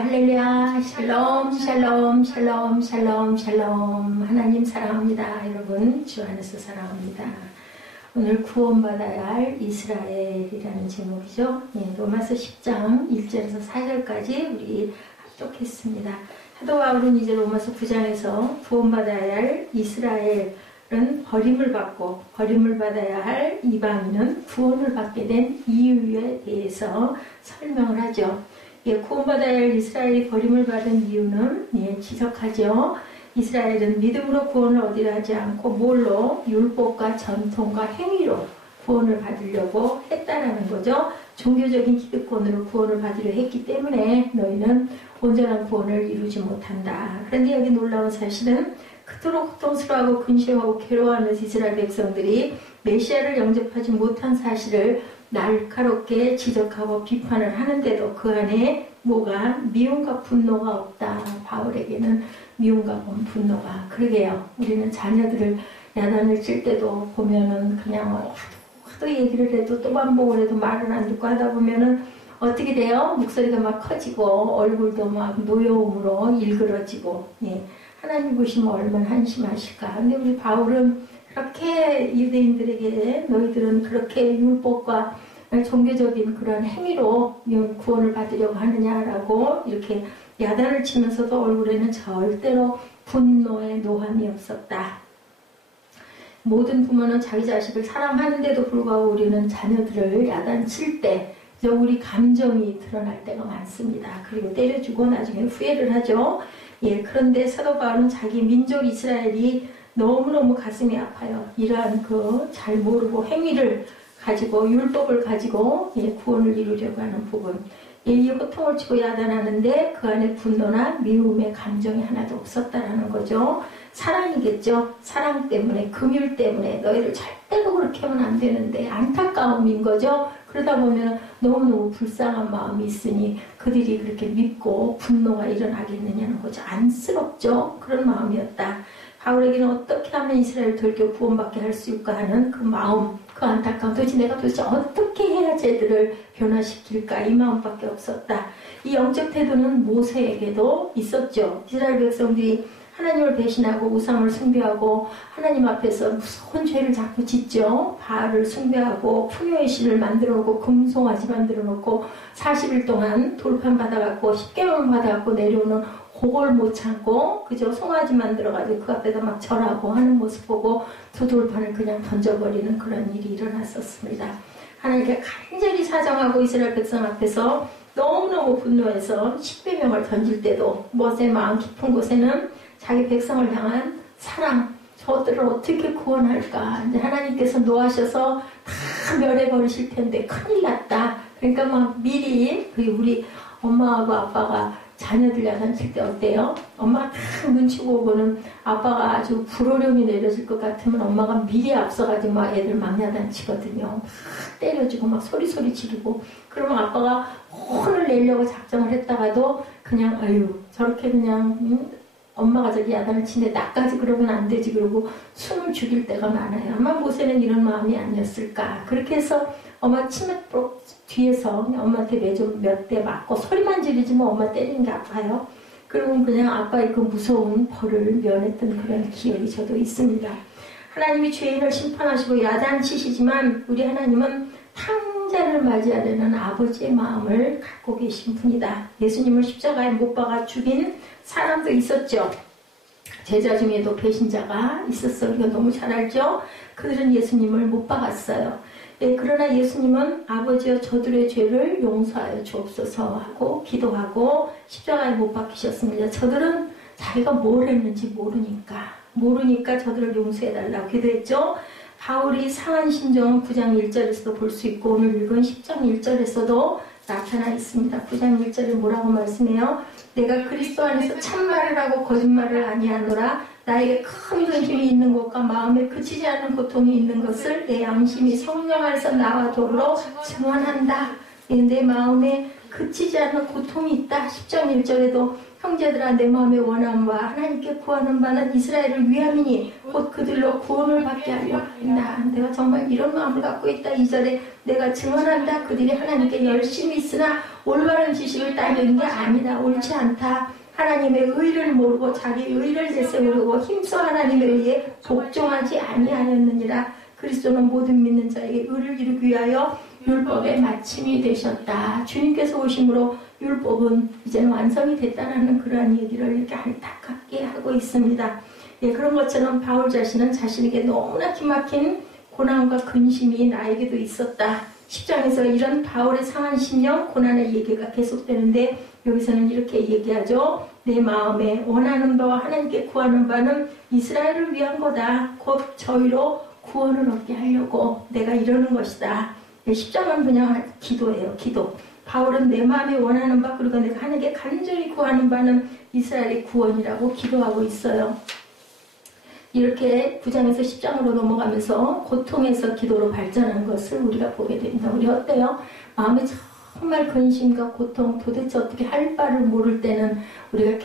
할렐루야, 샬롬, 샬롬, 샬롬, 샬롬, 샬롬. 하나님 사랑합니다. 여러분, 주 안에서 사랑합니다. 오늘 구원받아야 할 이스라엘이라는 제목이죠. 로마서 10장 1절에서 4절까지 우리 합독했습니다. 사도 바울은 이제 로마서 9장에서 구원받아야 할 이스라엘은 버림을 받고 버림을 받아야 할 이방인은 구원을 받게 된 이유에 대해서 설명을 하죠. 구원받아야 할 이스라엘이 버림을 받은 이유는 지적하죠. 이스라엘은 믿음으로 구원을 얻으려 하지 않고 뭘로? 율법과 전통과 행위로 구원을 받으려고 했다라는 거죠. 종교적인 기득권으로 구원을 받으려 했기 때문에 너희는 온전한 구원을 이루지 못한다. 그런데 여기 놀라운 사실은 그토록 고통스러워하고 근심하고 괴로워하는 이스라엘 백성들이 메시아를 영접하지 못한 사실을 날카롭게 지적하고 비판을 하는데도 그 안에 뭐가? 미움과 분노가 없다. 바울에게는 미움과 분노가. 그러게요. 우리는 자녀들을 야단을 칠 때도 보면은 그냥 하도 얘기를 해도 또 반복을 해도 말을 안 듣고 하다 보면은 어떻게 돼요? 목소리가 막 커지고 얼굴도 막 노여움으로 일그러지고. 하나님 보시면 얼마나 한심하실까. 근데 우리 바울은 그렇게 유대인들에게 너희들은 그렇게 율법과 종교적인 그런 행위로 구원을 받으려고 하느냐라고 이렇게 야단을 치면서도 얼굴에는 절대로 분노의 노함이 없었다. 모든 부모는 자기 자식을 사랑하는데도 불구하고 우리는 자녀들을 야단칠 때 우리 감정이 드러날 때가 많습니다. 그리고 때려주고 나중에 후회를 하죠. 그런데 사도 바울은 자기 민족 이스라엘이 너무너무 가슴이 아파요. 이러한 잘 모르고 행위를 가지고 율법을 가지고 구원을 이루려고 하는 부분. 이 호통을 치고 야단하는데 그 안에 분노나 미움의 감정이 하나도 없었다라는 거죠. 사랑이겠죠. 사랑 때문에, 긍휼 때문에 너희를 절대로 그렇게 하면 안 되는데 안타까움인 거죠. 그러다 보면 너무너무 불쌍한 마음이 있으니 그들이 그렇게 믿고 분노가 일어나겠느냐는 거죠. 안쓰럽죠. 그런 마음이었다. 바울에게는 어떻게 하면 이스라엘 돌교 구원받게 할 수 있을까 하는 그 마음, 그 안타까움, 내가 도대체 어떻게 해야 쟤들을 변화시킬까, 이 마음밖에 없었다. 이 영적 태도는 모세에게도 있었죠. 이스라엘 백성들이 하나님을 배신하고 우상을 숭배하고 하나님 앞에서 무서운 죄를 자꾸 짓죠. 바알을 숭배하고 풍요의 신을 만들어 놓고 금송아지 만들어 놓고 40일 동안 돌판 받아갖고 10개월 받아갖고 내려오는 그걸 못 참고 그저 송아지 만들어가지고 그 앞에다 막 절하고 하는 모습 보고 두 돌판을 그냥 던져버리는 그런 일이 일어났었습니다. 하나님께 간절히 사정하고 이스라엘 백성 앞에서 너무너무 분노해서 10배명을 던질 때도 모세의 마음 깊은 곳에는 자기 백성을 향한 사랑, 저들을 어떻게 구원할까. 이제 하나님께서 노하셔서 다 멸해버리실 텐데 큰일 났다. 그러니까 막 미리 우리 엄마하고 아빠가 자녀들 야단칠 때 어때요? 엄마가 다 눈치 보고는 아빠가 아주 불호령이 내려질 것 같으면 엄마가 미리 앞서가지고 막 애들 막 야단치거든요. 막 때려주고 막 소리 지르고 그러면 아빠가 혼을 내려고 작정을 했다가도 그냥 저렇게 그냥 엄마가 저기 야단을 치는데 나까지 그러면 안 되지 그러고 숨을 죽일 때가 많아요. 아마 모세는 이런 마음이 아니었을까. 그렇게 해서 엄마 치매 뒤에서 엄마한테 매좀 몇 대 맞고 소리만 지르지만 엄마 때리는 게 아파요. 그러면 그냥 아빠의 그 무서운 벌을 면했던 그런 기억이 저도 있습니다. 하나님이 죄인을 심판하시고 야단치시지만 우리 하나님은 탕자를 맞이하려는 아버지의 마음을 갖고 계신 분이다. 예수님을 십자가에 못 박아 죽인 사람도 있었죠. 제자 중에도 배신자가 있었어요. 우리가 너무 잘 알죠? 그들은 예수님을 못 박았어요. 그러나 예수님은 아버지여 저들의 죄를 용서하여 주옵소서 하고 기도하고 십자가에 못 박히셨습니다. 저들은 자기가 뭘 했는지 모르니까 저들을 용서해달라고 기도했죠. 바울이 상한 심정은 9장 1절에서도 볼 수 있고 오늘 읽은 10장 1절에서도 나타나 있습니다. 9장 1절에 뭐라고 말씀해요? 내가 그리스도 안에서 참말을 하고 거짓말을 아니하노라. 나에게 큰 근심이 있는 것과 마음에 그치지 않는 고통이 있는 것을 내 양심이 성령 안에서 나와 더불어 증언한다. 내 마음에 그치지 않는 고통이 있다. 10장 1절에도 형제들아 내 마음의 원함과 하나님께 구하는 바는 이스라엘을 위함이니 곧 그들로 구원을 받게 하려 한다. 내가 정말 이런 마음을 갖고 있다. 2절에 내가 증언한다. 그들이 하나님께 열심히 있으나 올바른 지식을 따르는 게 아니다. 옳지 않다. 하나님의 의를 모르고 자기 의를 내세우려고 힘써 하나님의 의에 복종하지 아니하였느니라. 그리스도는 모든 믿는 자에게 의를 이루기 위하여 율법의 마침이 되셨다. 주님께서 오심으로 율법은 이제는 완성이 됐다라는 그러한 얘기를 이렇게 안타깝게 하고 있습니다. 예, 그런 것처럼 바울 자신은 자신에게 너무나 기막힌 고난과 근심이 나에게도 있었다. 10장에서 이런 바울의 상한 심령, 고난의 얘기가 계속되는데 여기서는 이렇게 얘기하죠. 내 마음에 원하는 바와 하나님께 구하는 바는 이스라엘을 위한 거다. 곧 저희로 구원을 얻게 하려고 내가 이러는 것이다. 10장은 그냥 기도예요. 기도. 바울은 내 마음에 원하는 바 그리고 내가 하나님께 간절히 구하는 바는 이스라엘의 구원이라고 기도하고 있어요. 이렇게 9장에서 10장으로 넘어가면서 고통에서 기도로 발전한 것을 우리가 보게 됩니다. 우리 어때요? 마음에 정말 근심과 고통, 도대체 어떻게 할 바를 모를 때는 우리가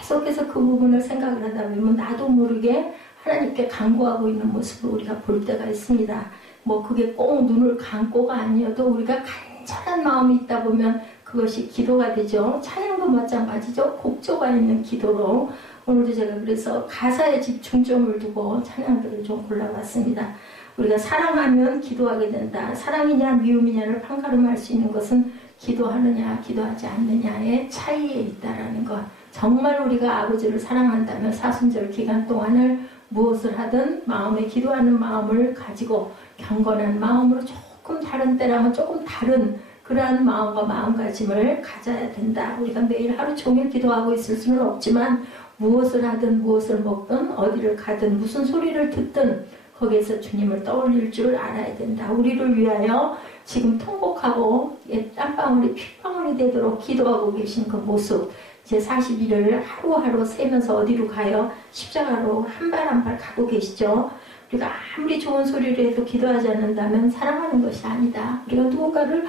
계속해서 그 부분을 생각을 하다 보면 나도 모르게 하나님께 간구하고 있는 모습을 우리가 볼 때가 있습니다. 뭐 그게 꼭 눈을 감고가 아니어도 우리가 간절한 마음이 있다 보면 그것이 기도가 되죠. 찬양도 마찬가지죠. 곡조가 있는 기도로 오늘도 제가 그래서 가사에 집중점을 두고 찬양들을 좀 골라봤습니다. 우리가 사랑하면 기도하게 된다. 사랑이냐 미움이냐를 판가름할 수 있는 것은 기도하느냐 기도하지 않느냐의 차이에 있다라는 것. 정말 우리가 아버지를 사랑한다면 사순절 기간 동안을 무엇을 하든 마음에 기도하는 마음을 가지고 경건한 마음으로 조금 다른 때라면 조금 다른 그러한 마음과 마음가짐을 가져야 된다. 우리가 매일 하루 종일 기도하고 있을 수는 없지만 무엇을 하든 무엇을 먹든 어디를 가든 무슨 소리를 듣든 거기에서 주님을 떠올릴 줄 알아야 된다. 우리를 위하여 지금 통곡하고 땀방울이 핏방울이 되도록 기도하고 계신 그 모습 제 40일을 하루하루 세면서 어디로 가요? 십자가로 한 발 한 발 가고 계시죠. 우리가 아무리 좋은 소리를 해도 기도하지 않는다면 사랑하는 것이 아니다. 우리가 누군가를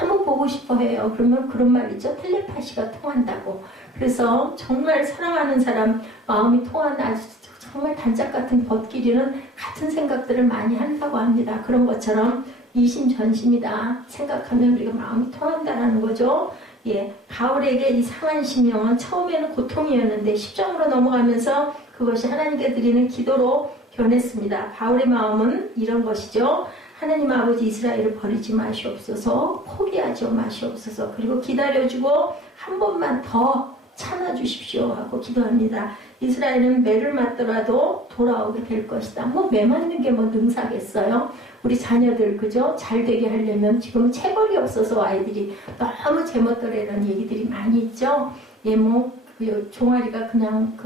너무 보고 싶어 해요. 그러면 그런 말 있죠. 텔레파시가 통한다고. 그래서 정말 사랑하는 사람 마음이 통하는 아주 정말 단짝 같은 벗끼리는 같은 생각들을 많이 한다고 합니다. 그런 것처럼 이심전심이다. 생각하면 우리가 마음이 통한다라는 거죠. 예, 바울에게 이 상한 심령은 처음에는 고통이었는데 10장으로 넘어가면서 그것이 하나님께 드리는 기도로 변했습니다. 바울의 마음은 이런 것이죠. 하나님 아버지 이스라엘을 버리지 마시옵소서, 포기하지 마시옵소서, 그리고 기다려주고 한 번만 더 참아주십시오 하고 기도합니다. 이스라엘은 매를 맞더라도 돌아오게 될 것이다. 뭐 매 맞는 게 뭐 능사겠어요? 우리 자녀들 그죠? 잘 되게 하려면 지금 체벌이 없어서 아이들이 너무 제멋대로라는 얘기들이 많이 있죠. 예, 뭐 그 종아리가 그냥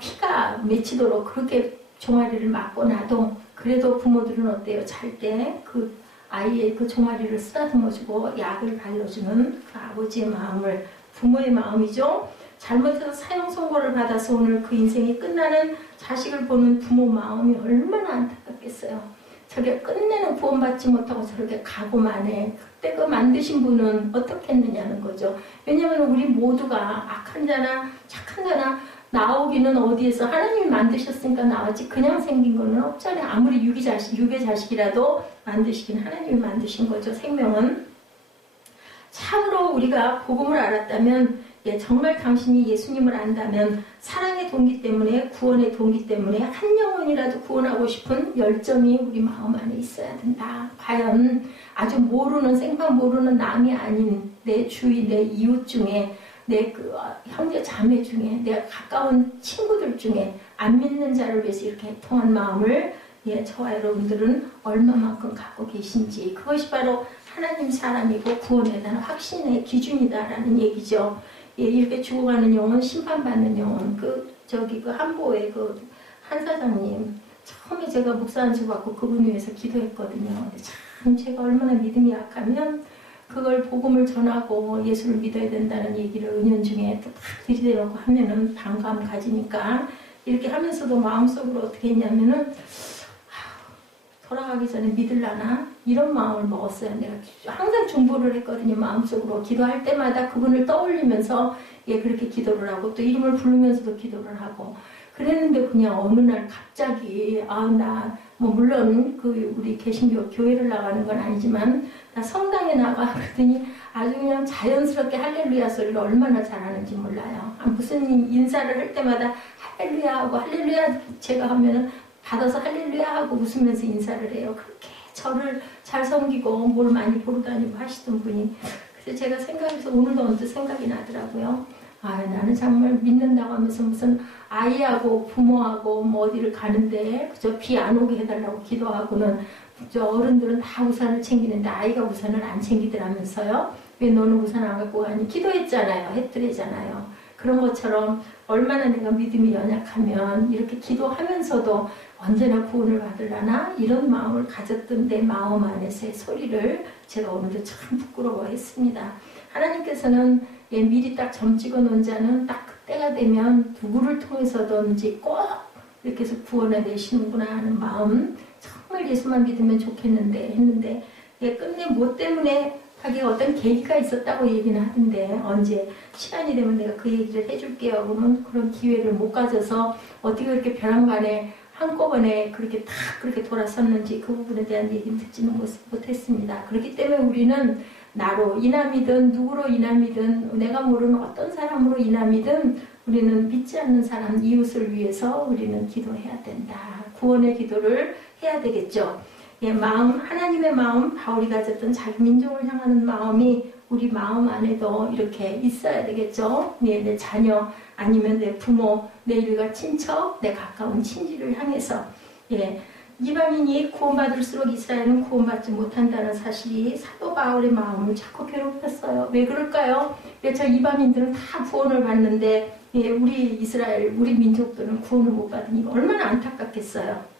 피가 맺히도록 그렇게 종아리를 맞고 나도 그래도 부모들은 어때요? 잘 때 그 아이의 그 종아리를 쓰다듬어주고 약을 발라주는 그 아버지의 마음을 부모의 마음이죠. 잘못해서 사형 선고를 받아서 오늘 그 인생이 끝나는 자식을 보는 부모 마음이 얼마나 안타깝겠어요. 저게 끝내는 구원받지 못하고 저렇게 가고만 해. 그때 그 만드신 분은 어떻게 했느냐는 거죠. 왜냐하면 우리 모두가 악한 자나 착한 자나 나오기는 어디에서 하나님이 만드셨으니까 나왔지 그냥 생긴 거는 없잖아요. 아무리 육의 자식이라도 만드시긴 하나님이 만드신 거죠. 생명은. 참으로 우리가 복음을 알았다면 정말 당신이 예수님을 안다면 사랑의 동기 때문에 구원의 동기 때문에 한 영혼이라도 구원하고 싶은 열정이 우리 마음 안에 있어야 된다. 과연 아주 모르는 생판 모르는 남이 아닌 내 주위 내 이웃 중에 내 그 형제 자매 중에 내가 가까운 친구들 중에 안 믿는 자를 위해서 이렇게 통한 마음을 저와 여러분들은 얼마만큼 갖고 계신지 그것이 바로 하나님 사람이고 구원에 대한 확신의 기준이다라는 얘기죠. 이렇게 죽어가는 영혼, 심판받는 영혼. 그 한보의 한 사장님. 처음에 제가 목사 안수 받고 그분 위해서 기도했거든요. 근데 참 제가 얼마나 믿음이 약하면 그걸 복음을 전하고 예수를 믿어야 된다는 얘기를 은연중에 또 딱 들이대놓고 하면은 반감 가지니까 이렇게 하면서도 마음속으로 어떻게 했냐면은 돌아가기 전에 믿을라나? 이런 마음을 먹었어요. 내가 항상 중보를 했거든요. 마음속으로. 기도할 때마다 그분을 떠올리면서 그렇게 기도를 하고 또 이름을 부르면서도 기도를 하고 그랬는데 그냥 어느 날 갑자기 뭐 물론 우리 개신교 교회를 나가는 건 아니지만 나 성당에 나가 그러더니 아주 그냥 자연스럽게 할렐루야 소리를 얼마나 잘하는지 몰라요. 무슨 인사를 할 때마다 할렐루야 하고 할렐루야 제가 하면은 받아서 할렐루야 하고 웃으면서 인사를 해요. 그렇게 저를 잘 섬기고 뭘 많이 보러 다니고 하시던 분이. 그래서 제가 생각해서 오늘도 언뜻 생각이 나더라고요. 나는 정말 믿는다고 하면서 무슨 아이하고 부모하고 뭐 어디를 가는데 그저 비 안 오게 해달라고 기도하고는 저 어른들은 다 우산을 챙기는데 아이가 우산을 안 챙기더라면서요. 왜 너는 우산 안 갖고 가니? 기도했잖아요. 했더래잖아요. 그런 것처럼 얼마나 내가 믿음이 연약하면 이렇게 기도하면서도 언제나 구원을 받으려나 이런 마음을 가졌던 내 마음 안에서의 소리를 제가 오늘도 참 부끄러워했습니다. 하나님께서는 미리 딱 점 찍어 놓은 자는 딱 그때가 되면 누구를 통해서든지 꼭 이렇게 해서 구원해 내시는구나 하는 마음, 정말 예수만 믿으면 좋겠는데 했는데 끝내 뭐 때문에 하기가 어떤 계기가 있었다고 얘기는 하던데 언제 시간이 되면 내가 그 얘기를 해줄게요. 그러면 그런 기회를 못 가져서 어떻게 그렇게 벼랑간에 한꺼번에 그렇게 탁 그렇게 돌아섰는지 그 부분에 대한 얘기는 듣지는 못했습니다. 그렇기 때문에 우리는 나로 인함이든 누구로 인함이든 내가 모르는 어떤 사람으로 인함이든 우리는 믿지 않는 사람 이웃을 위해서 우리는 기도해야 된다. 구원의 기도를 해야 되겠죠. 마음, 하나님의 마음, 바울이 가졌던 자기 민족을 향하는 마음이 우리 마음 안에도 이렇게 있어야 되겠죠. 내 자녀 아니면 내 부모, 내 일가 친척, 내 가까운 친지를 향해서 이방인이 구원받을수록 이스라엘은 구원받지 못한다는 사실이 사도 바울의 마음을 자꾸 괴롭혔어요. 왜 그럴까요? 저 이방인들은 다 구원을 받는데 우리 이스라엘, 우리 민족들은 구원을 못 받으니 얼마나 안타깝겠어요.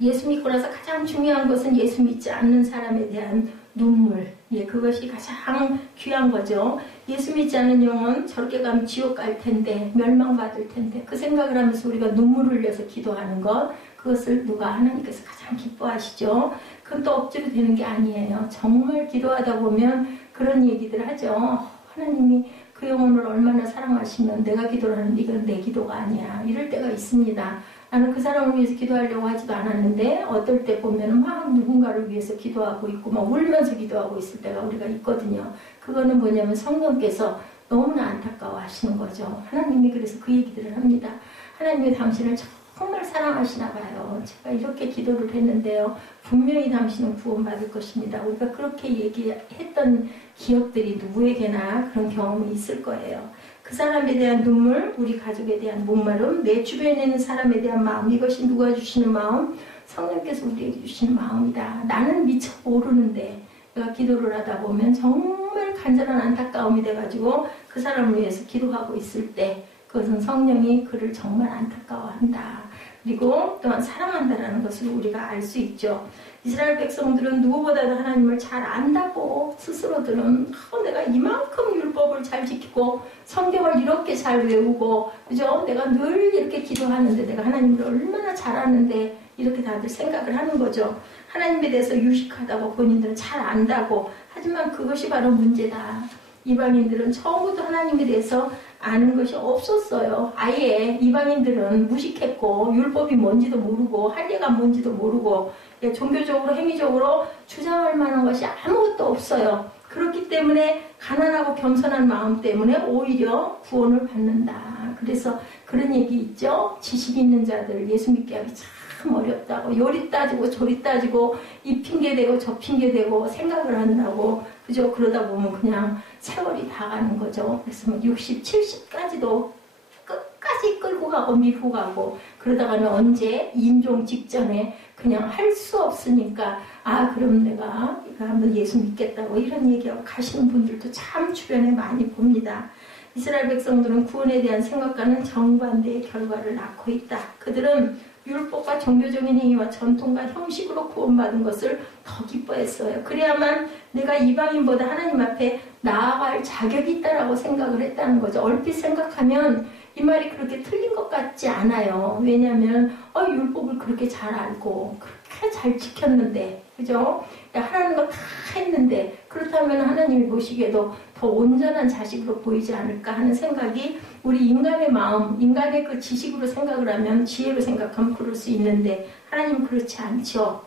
예수 믿고 나서 가장 중요한 것은 예수 믿지 않는 사람에 대한 눈물. 그것이 가장 귀한 거죠. 예수 믿지 않는 영혼 저렇게 가면 지옥 갈 텐데 멸망받을 텐데 그 생각을 하면서 우리가 눈물을 흘려서 기도하는 것, 그것을 누가 하나님께서 가장 기뻐하시죠. 그건 또 억지로 되는 게 아니에요. 정말 기도하다 보면 그런 얘기들 하죠. 하나님이 그 영혼을 얼마나 사랑하시면 내가 기도를 하는데 이건 내 기도가 아니야. 이럴 때가 있습니다. 나는 그 사람을 위해서 기도하려고 하지도 않았는데 어떨 때 보면 막 누군가를 위해서 기도하고 있고 막 울면서 기도하고 있을 때가 우리가 있거든요. 그거는 뭐냐면 성령께서 너무나 안타까워 하시는 거죠. 하나님이 그래서 그 얘기들을 합니다. 하나님이 당신을 정말 사랑하시나 봐요. 제가 이렇게 기도를 했는데요. 분명히 당신은 구원받을 것입니다. 우리가 그렇게 얘기했던 기억들이 누구에게나 그런 경험이 있을 거예요. 그 사람에 대한 눈물, 우리 가족에 대한 목마름, 내 주변에 있는 사람에 대한 마음, 이것이 누가 주시는 마음? 성령께서 우리에게 주시는 마음이다. 나는 미처 모르는데 내가 기도를 하다 보면 정말 간절한 안타까움이 돼가지고 그 사람을 위해서 기도하고 있을 때 그것은 성령이 그를 정말 안타까워한다. 그리고 또한 사랑한다라는 것을 우리가 알 수 있죠. 이스라엘 백성들은 누구보다도 하나님을 잘 안다고 스스로들은 내가 이만큼 율법을 잘 지키고 성경을 이렇게 잘 외우고 그죠? 내가 늘 이렇게 기도하는데 내가 하나님을 얼마나 잘 아는데 이렇게 다들 생각을 하는 거죠. 하나님에 대해서 유식하다고 본인들은 잘 안다고. 하지만 그것이 바로 문제다. 이방인들은 처음부터 하나님에 대해서 아는 것이 없었어요. 아예 이방인들은 무식했고 율법이 뭔지도 모르고 할례가 뭔지도 모르고 종교적으로 행위적으로 주장할 만한 것이 아무것도 없어요. 그렇기 때문에 가난하고 겸손한 마음 때문에 오히려 구원을 받는다. 그래서 그런 얘기 있죠. 지식 있는 자들 예수 믿게 하기 참 어렵다고. 요리 따지고 조리 따지고 이 핑계대고 저 핑계대고 생각을 한다고. 그죠? 그러다 보면 그냥 세월이 다 가는 거죠. 그래서 60, 70까지도 끝까지 끌고 가고 밀고 가고 그러다가는 언제 임종 직전에 그냥 할 수 없으니까 그럼 내가 한번 예수 믿겠다고 이런 얘기하고 가시는 분들도 참 주변에 많이 봅니다. 이스라엘 백성들은 구원에 대한 생각과는 정반대의 결과를 낳고 있다. 그들은 율법과 종교적인 행위와 전통과 형식으로 구원받은 것을 더 기뻐했어요. 그래야만 내가 이방인보다 하나님 앞에 나아갈 자격이 있다라고 생각을 했다는 거죠. 얼핏 생각하면 이 말이 그렇게 틀린 것 같지 않아요. 왜냐하면 율법을 그렇게 잘 알고 그렇게 잘 지켰는데 그죠? 하라는 거 다 했는데 그렇다면 하나님이 보시기에도 더 온전한 자식으로 보이지 않을까 하는 생각이 우리 인간의 마음, 인간의 그 지식으로 생각을 하면, 지혜로 생각하면 그럴 수 있는데 하나님은 그렇지 않죠.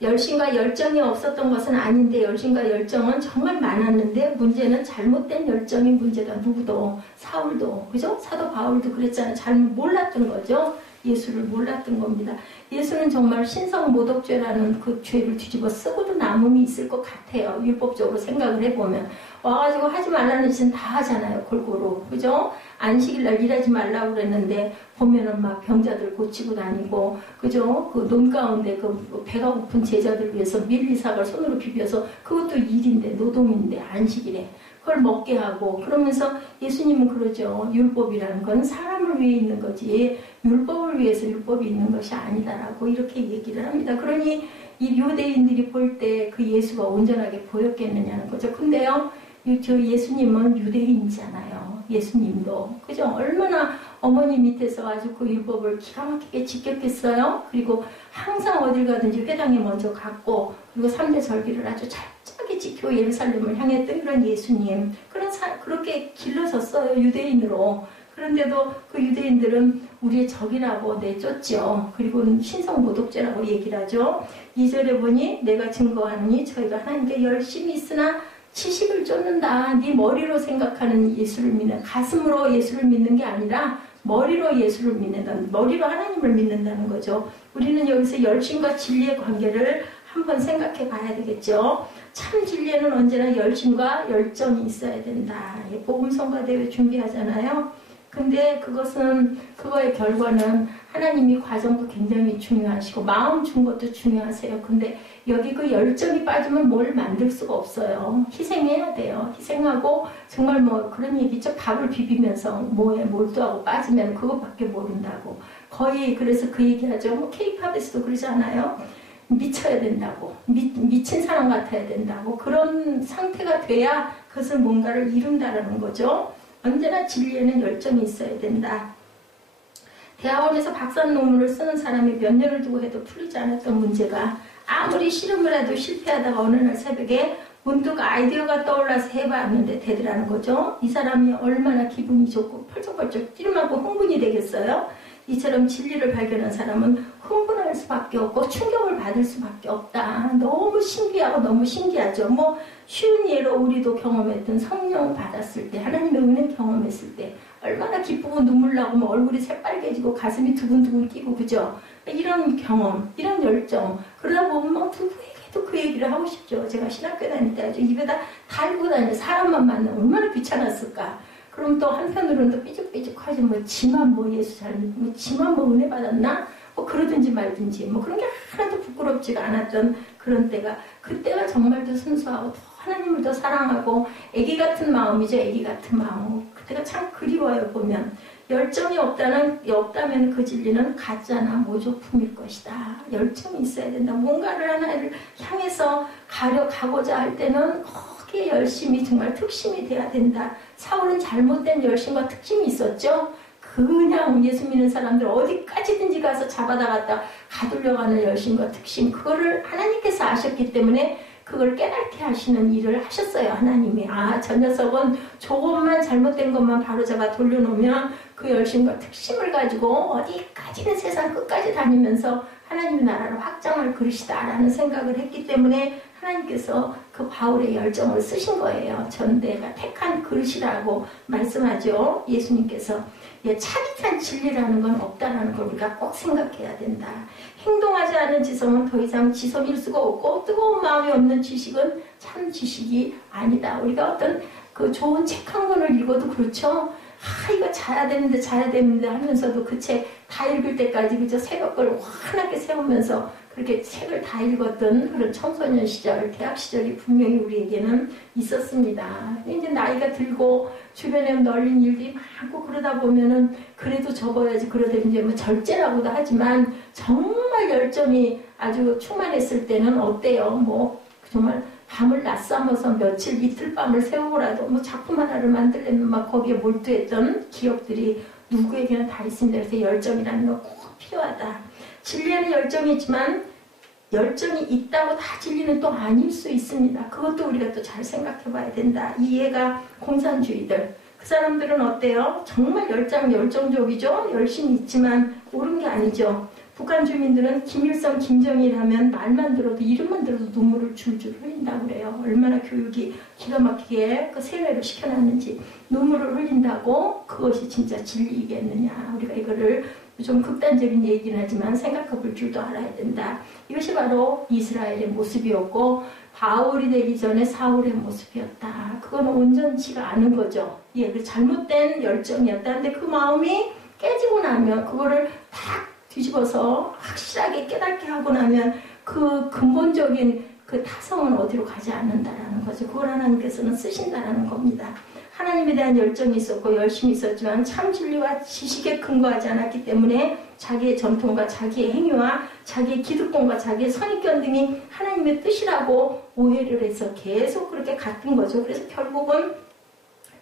열심과 열정이 없었던 것은 아닌데 열심과 열정은 정말 많았는데 문제는 잘못된 열정이 문제다. 누구도, 사울도, 그죠? 사도 바울도 그랬잖아요. 잘 몰랐던 거죠. 예수를 몰랐던 겁니다. 예수는 정말 신성모독죄라는 그 죄를 뒤집어 쓰고도 남음이 있을 것 같아요. 율법적으로 생각을 해보면. 와가지고 하지 말라는 짓은 다 하잖아요. 골고루. 그죠? 안식일날 일하지 말라고 그랬는데 보면은 막 병자들 고치고 다니고, 그죠? 그 논 가운데 그 배가 고픈 제자들 위해서 밀리삭을 손으로 비벼서, 그것도 일인데, 노동인데, 안식일에 그걸 먹게 하고, 그러면서 예수님은 그러죠. 율법이라는 건 사람을 위해 있는 거지 율법을 위해서 율법이 있는 것이 아니다라고 이렇게 얘기를 합니다. 그러니 이 유대인들이 볼 때 그 예수가 온전하게 보였겠느냐는 거죠. 근데요, 저 예수님은 유대인이잖아요. 예수님도. 그죠? 얼마나 어머니 밑에서 아주 그 율법을 기가 막히게 지켰겠어요? 그리고 항상 어딜 가든지 회당에 먼저 갔고, 그리고 3대 절기를 아주 철저하게 지키고 예루살렘을 향했던 그런 예수님. 그렇게 길러졌어요. 유대인으로. 그런데도 그 유대인들은 우리의 적이라고 내쫓죠. 그리고 신성모독죄라고 얘기를 하죠. 2절에 보니 내가 증거하노니 저희가 하나님께 열심히 있으나 지식을 쫓는다. 네 머리로 생각하는 예수를 믿는, 가슴으로 예수를 믿는 게 아니라 머리로 예수를 믿는다. 머리로 하나님을 믿는다는 거죠. 우리는 여기서 열심과 진리의 관계를 한번 생각해 봐야 되겠죠. 참 진리에는 언제나 열심과 열정이 있어야 된다. 복음 선거 대회 준비하잖아요. 근데 그거의 결과는 하나님이 과정도 굉장히 중요하시고 마음 준 것도 중요하세요. 근데 여기 그 열정이 빠지면 뭘 만들 수가 없어요. 희생해야 돼요. 희생하고 정말 뭐 그런 얘기죠. 밥을 비비면서 뭐에 몰두하고 빠지면 그것밖에 모른다고. 거의 그래서 그 얘기하죠. 뭐 K-팝에서도 그러잖아요. 미쳐야 된다고. 미친 사람 같아야 된다고. 그런 상태가 돼야 그것을 뭔가를 이룬다라는 거죠. 언제나 진리에는 열정이 있어야 된다. 대학원에서 박사 논문을 쓰는 사람이 몇 년을 두고 해도 풀리지 않았던 문제가 아무리 실험을 해도 실패하다가 어느 날 새벽에 문득 아이디어가 떠올라서 해봤는데 되더라는 거죠. 이 사람이 얼마나 기분이 좋고 펄쩍펄쩍 뛸 만큼 흥분이 되겠어요. 이처럼 진리를 발견한 사람은 흥분할 수밖에 없고 충격을 받을 수밖에 없다. 너무 신기하고 너무 신기하죠. 뭐 쉬운 예로 우리도 경험했던 성령 받았을 때, 하나님의 은혜 경험했을 때 얼마나 기쁘고 눈물 나고 뭐 얼굴이 새빨개지고 가슴이 두근두근 뛰고, 그죠? 이런 경험, 이런 열정, 그러다 보면 막 누구에게도 그 얘기를 하고 싶죠. 제가 신학교 다닐 때 아주 입에다 달고 다니는 사람만 만나면 얼마나 귀찮았을까. 그럼 또 한편으로는 또 삐죽삐죽하지, 뭐 지만 뭐 예수 잘 믿고, 뭐 지만 뭐 은혜 받았나? 뭐 그러든지 말든지 뭐 그런 게 하나도 부끄럽지가 않았던 그런 때가, 그때가 정말 더 순수하고 더 하나님을 더 사랑하고 애기 같은 마음이죠. 애기 같은 마음. 그때가 참 그리워요. 보면 열정이 없다면 그 진리는 가짜나 모조품일 것이다. 열정이 있어야 된다. 뭔가를 하나를 향해서 가고자 할 때는 거기에 열심히, 정말 특심이 돼야 된다. 사울은 잘못된 열심과 특심이 있었죠. 그냥 예수 믿는 사람들 어디까지든지 가서 잡아다 갖다 가두려고 열심과 특심, 그거를 하나님께서 아셨기 때문에 그걸 깨닫게 하시는 일을 하셨어요. 하나님이. 저 녀석은 조금만 잘못된 것만 바로잡아 돌려놓으면 그 열심과 특심을 가지고 어디까지는 세상 끝까지 다니면서 하나님의 나라를 확장할 그릇이다라는 생각을 했기 때문에 하나님께서 그 바울의 열정을 쓰신 거예요. 전 내가 택한 그릇이라고 말씀하죠. 예수님께서. 차깃한 진리라는 건 없다라는 걸 우리가 꼭 생각해야 된다. 행동하지 않은 지성은 더 이상 지성일 수가 없고, 뜨거운 마음이 없는 지식은 참 지식이 아니다. 우리가 어떤 그 좋은 책 한 권을 읽어도 그렇죠. 이거 자야 되는데 하면서도 그 책 다 읽을 때까지, 그저 새벽을 환하게 세우면서 그렇게 책을 다 읽었던 그런 청소년 시절, 대학 시절이 분명히 우리에게는 있었습니다. 이제 나이가 들고 주변에 널린 일들이 많고 그러다 보면은 그래도 접어야지, 그러다 이제 뭐 절제라고도 하지만 정말 열정이 아주 충만했을 때는 어때요? 뭐 정말 밤을 낮잠어서 며칠, 이틀 밤을 새우고라도 뭐 작품 하나를 만들려면 막 거기에 몰두했던 기억들이 누구에게나 다 있습니다. 그래서 열정이라는 건 꼭 필요하다. 진리에는 열정이 있지만 열정이 있다고 다 진리는 또 아닐 수 있습니다. 그것도 우리가 또 잘 생각해 봐야 된다. 이해가 공산주의들. 그 사람들은 어때요? 정말 열정적이죠? 열심히 있지만 옳은 게 아니죠. 북한 주민들은 김일성, 김정일 하면 말만 들어도 이름만 들어도 눈물을 줄줄 흘린다고 그래요. 얼마나 교육이 기가 막히게 그 세뇌를 시켜놨는지 눈물을 흘린다고 그것이 진짜 진리이겠느냐. 우리가 이거를 좀 극단적인 얘기는 하지만 생각해 볼 줄도 알아야 된다. 이것이 바로 이스라엘의 모습이었고 바울이 되기 전에 사울의 모습이었다. 그건 온전치가 않은 거죠. 예, 그 잘못된 열정이었다. 근데 그 마음이 깨지고 나면 그거를 딱 뒤집어서 확실하게 깨닫게 하고 나면 그 근본적인 그 타성은 어디로 가지 않는다라는 거죠. 그걸 하나님께서는 쓰신다라는 겁니다. 하나님에 대한 열정이 있었고 열심히 있었지만 참 진리와 지식에 근거하지 않았기 때문에 자기의 전통과 자기의 행위와 자기의 기득권과 자기의 선입견 등이 하나님의 뜻이라고 오해를 해서 계속 그렇게 갔던 거죠. 그래서 결국은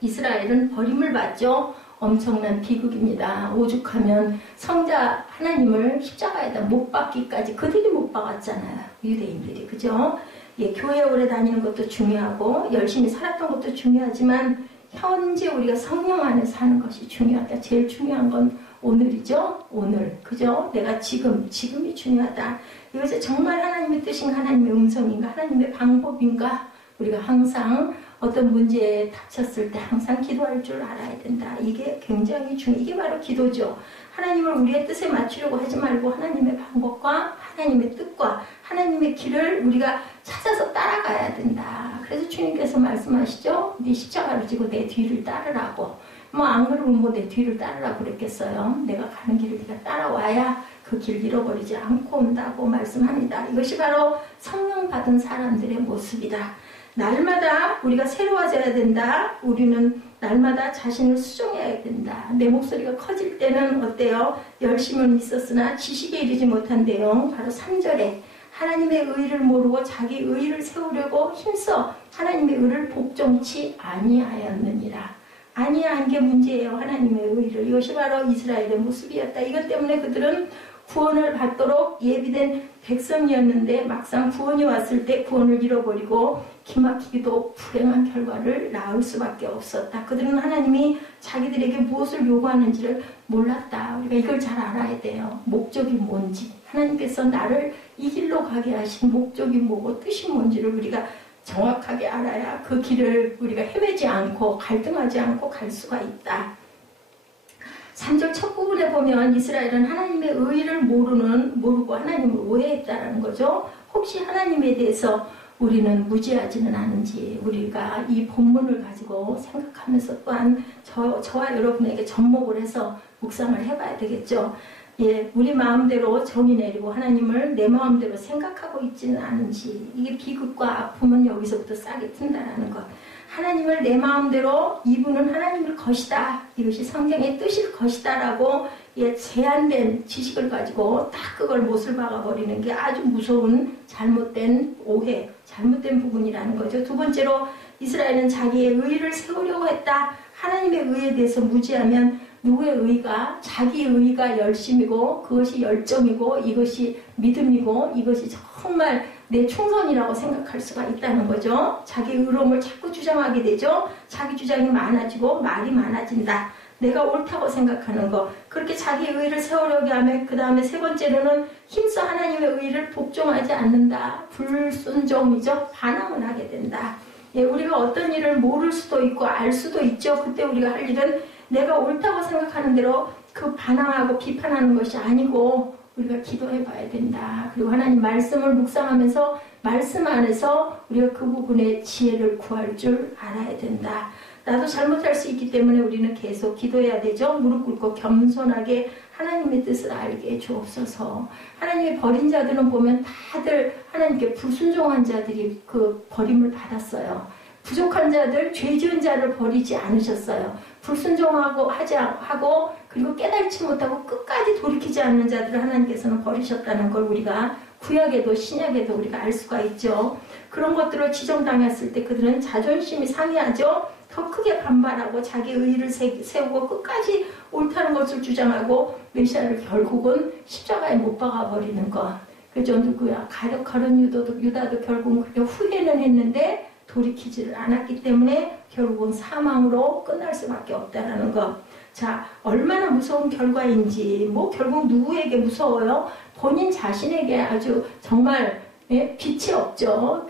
이스라엘은 버림을 받죠. 엄청난 비극입니다. 오죽하면 성자 하나님을 십자가에다 못 박기까지 그들이 못 박았잖아요. 유대인들이. 그죠? 예, 교회 오래 다니는 것도 중요하고 열심히 살았던 것도 중요하지만 현재 우리가 성령 안에 사는 것이 중요하다. 제일 중요한 건 오늘이죠. 오늘. 그죠? 내가 지금이 중요하다. 이것이 정말 하나님의 뜻인가 하나님의 음성인가 하나님의 방법인가 우리가 항상 어떤 문제에 닥쳤을 때 항상 기도할 줄 알아야 된다. 이게 굉장히 이게 바로 기도죠. 하나님을 우리의 뜻에 맞추려고 하지 말고 하나님의 방법과 하나님의 뜻과 하나님의 길을 우리가 찾아서 따라가야 된다. 그래서 주님께서 말씀하시죠. 네 십자가를 지고 내 뒤를 따르라고. 뭐 안 그러면 뭐 내 뒤를 따르라고 그랬겠어요. 내가 가는 길을 네가 따라와야 그 길 잃어버리지 않고 온다고 말씀합니다. 이것이 바로 성령 받은 사람들의 모습이다. 날마다 우리가 새로워져야 된다. 우리는 날마다 자신을 수정해야 된다. 내 목소리가 커질 때는 어때요? 열심은 있었으나 지식에 이르지 못한 내용 바로 3절에 하나님의 의를 모르고 자기 의를 세우려고 힘써 하나님의 의를 복종치 아니하였느니라. 아니한 게 문제예요. 하나님의 의를. 이것이 바로 이스라엘의 모습이었다. 이것 때문에 그들은 구원을 받도록 예비된 백성이었는데 막상 구원이 왔을 때 구원을 잃어버리고 기막히기도 불행한 결과를 낳을 수밖에 없었다. 그들은 하나님이 자기들에게 무엇을 요구하는지를 몰랐다. 우리가 이걸 잘 알아야 돼요. 목적이 뭔지, 하나님께서 나를 이 길로 가게 하신 목적이 뭐고 뜻이 뭔지를 우리가 정확하게 알아야 그 길을 우리가 헤매지 않고 갈등하지 않고 갈 수가 있다. 3절 첫 부분에 보면 이스라엘은 하나님의 의의를 모르고 하나님을 오해했다라는 거죠. 혹시 하나님에 대해서 우리는 무지하지는 않은지 우리가 이 본문을 가지고 생각하면서 또한 저와 여러분에게 접목을 해서 묵상을 해봐야 되겠죠. 예, 우리 마음대로 정의 내리고 하나님을 내 마음대로 생각하고 있지는 않은지 이게 비극과 아픔은 여기서부터 싹이 튼다라는 것. 하나님을 내 마음대로 이분은 하나님일 것이다. 이것이 성경의 뜻일 것이다 라고 제한된 지식을 가지고 딱 그걸 못을 박아버리는 게 아주 무서운 잘못된 오해, 잘못된 부분이라는 거죠. 두 번째로 이스라엘은 자기의 의의를 세우려고 했다. 하나님의 의의에 대해서 무지하면 누구의 의의가 자기 의의가 열심이고 그것이 열정이고 이것이 믿음이고 이것이 정말 내 충성이라고 생각할 수가 있다는 거죠. 자기 의로움을 자꾸 주장하게 되죠. 자기 주장이 많아지고 말이 많아진다. 내가 옳다고 생각하는 거. 그렇게 자기 의의를 세우려고 하면 그 다음에 세 번째로는 힘써 하나님의 의의를 복종하지 않는다. 불순종이죠. 반항을 하게 된다. 예, 우리가 어떤 일을 모를 수도 있고 알 수도 있죠. 그때 우리가 할 일은 내가 옳다고 생각하는 대로 그 반항하고 비판하는 것이 아니고 우리가 기도해 봐야 된다. 그리고 하나님 말씀을 묵상하면서 말씀 안에서 우리가 그 부분의 지혜를 구할 줄 알아야 된다. 나도 잘못할 수 있기 때문에 우리는 계속 기도해야 되죠. 무릎 꿇고 겸손하게 하나님의 뜻을 알게 주옵소서. 하나님의 버린 자들은 보면 다들 하나님께 불순종한 자들이 그 버림을 받았어요. 부족한 자들, 죄 지은 자를 버리지 않으셨어요. 불순종하고 하고 그리고 깨닫지 못하고 끝까지 돌이키지 않는 자들을 하나님께서는 버리셨다는 걸 우리가 구약에도 신약에도 우리가 알 수가 있죠. 그런 것들을 지정당했을 때 그들은 자존심이 상해하죠. 더 크게 반발하고 자기 의의를 세우고 끝까지 옳다는 것을 주장하고 메시아를 결국은 십자가에 못 박아버리는 것. 그저 누구야? 가룟 유다도 결국은 그렇게 후회는 했는데 돌이키지를 않았기 때문에 결국은 사망으로 끝날 수밖에 없다라는 것. 자, 얼마나 무서운 결과인지, 뭐 결국 누구에게 무서워요? 본인 자신에게 아주 정말 빛이 없죠.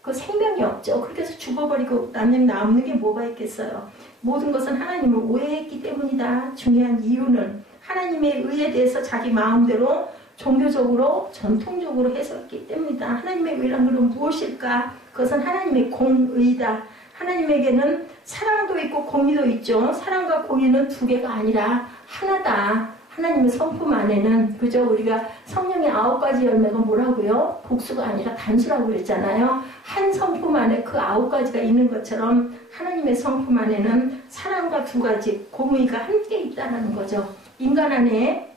그 생명이 없죠. 그렇게 해서 죽어버리고 남는 게 뭐가 있겠어요? 모든 것은 하나님을 오해했기 때문이다. 중요한 이유는 하나님의 의에 대해서 자기 마음대로 종교적으로 전통적으로 해석했기 때문이다. 하나님의 의란 그럼 무엇일까? 그것은 하나님의 공의다. 하나님에게는 사랑도 있고 공의도 있죠. 사랑과 공의는 두 개가 아니라 하나다. 하나님의 성품 안에는 그죠? 우리가 성령의 9가지 열매가 뭐라고요? 복수가 아니라 단수라고 그랬잖아요. 한 성품 안에 그 9가지가 있는 것처럼 하나님의 성품 안에는 사랑과 2가지 공의가 함께 있다는 거죠. 인간 안에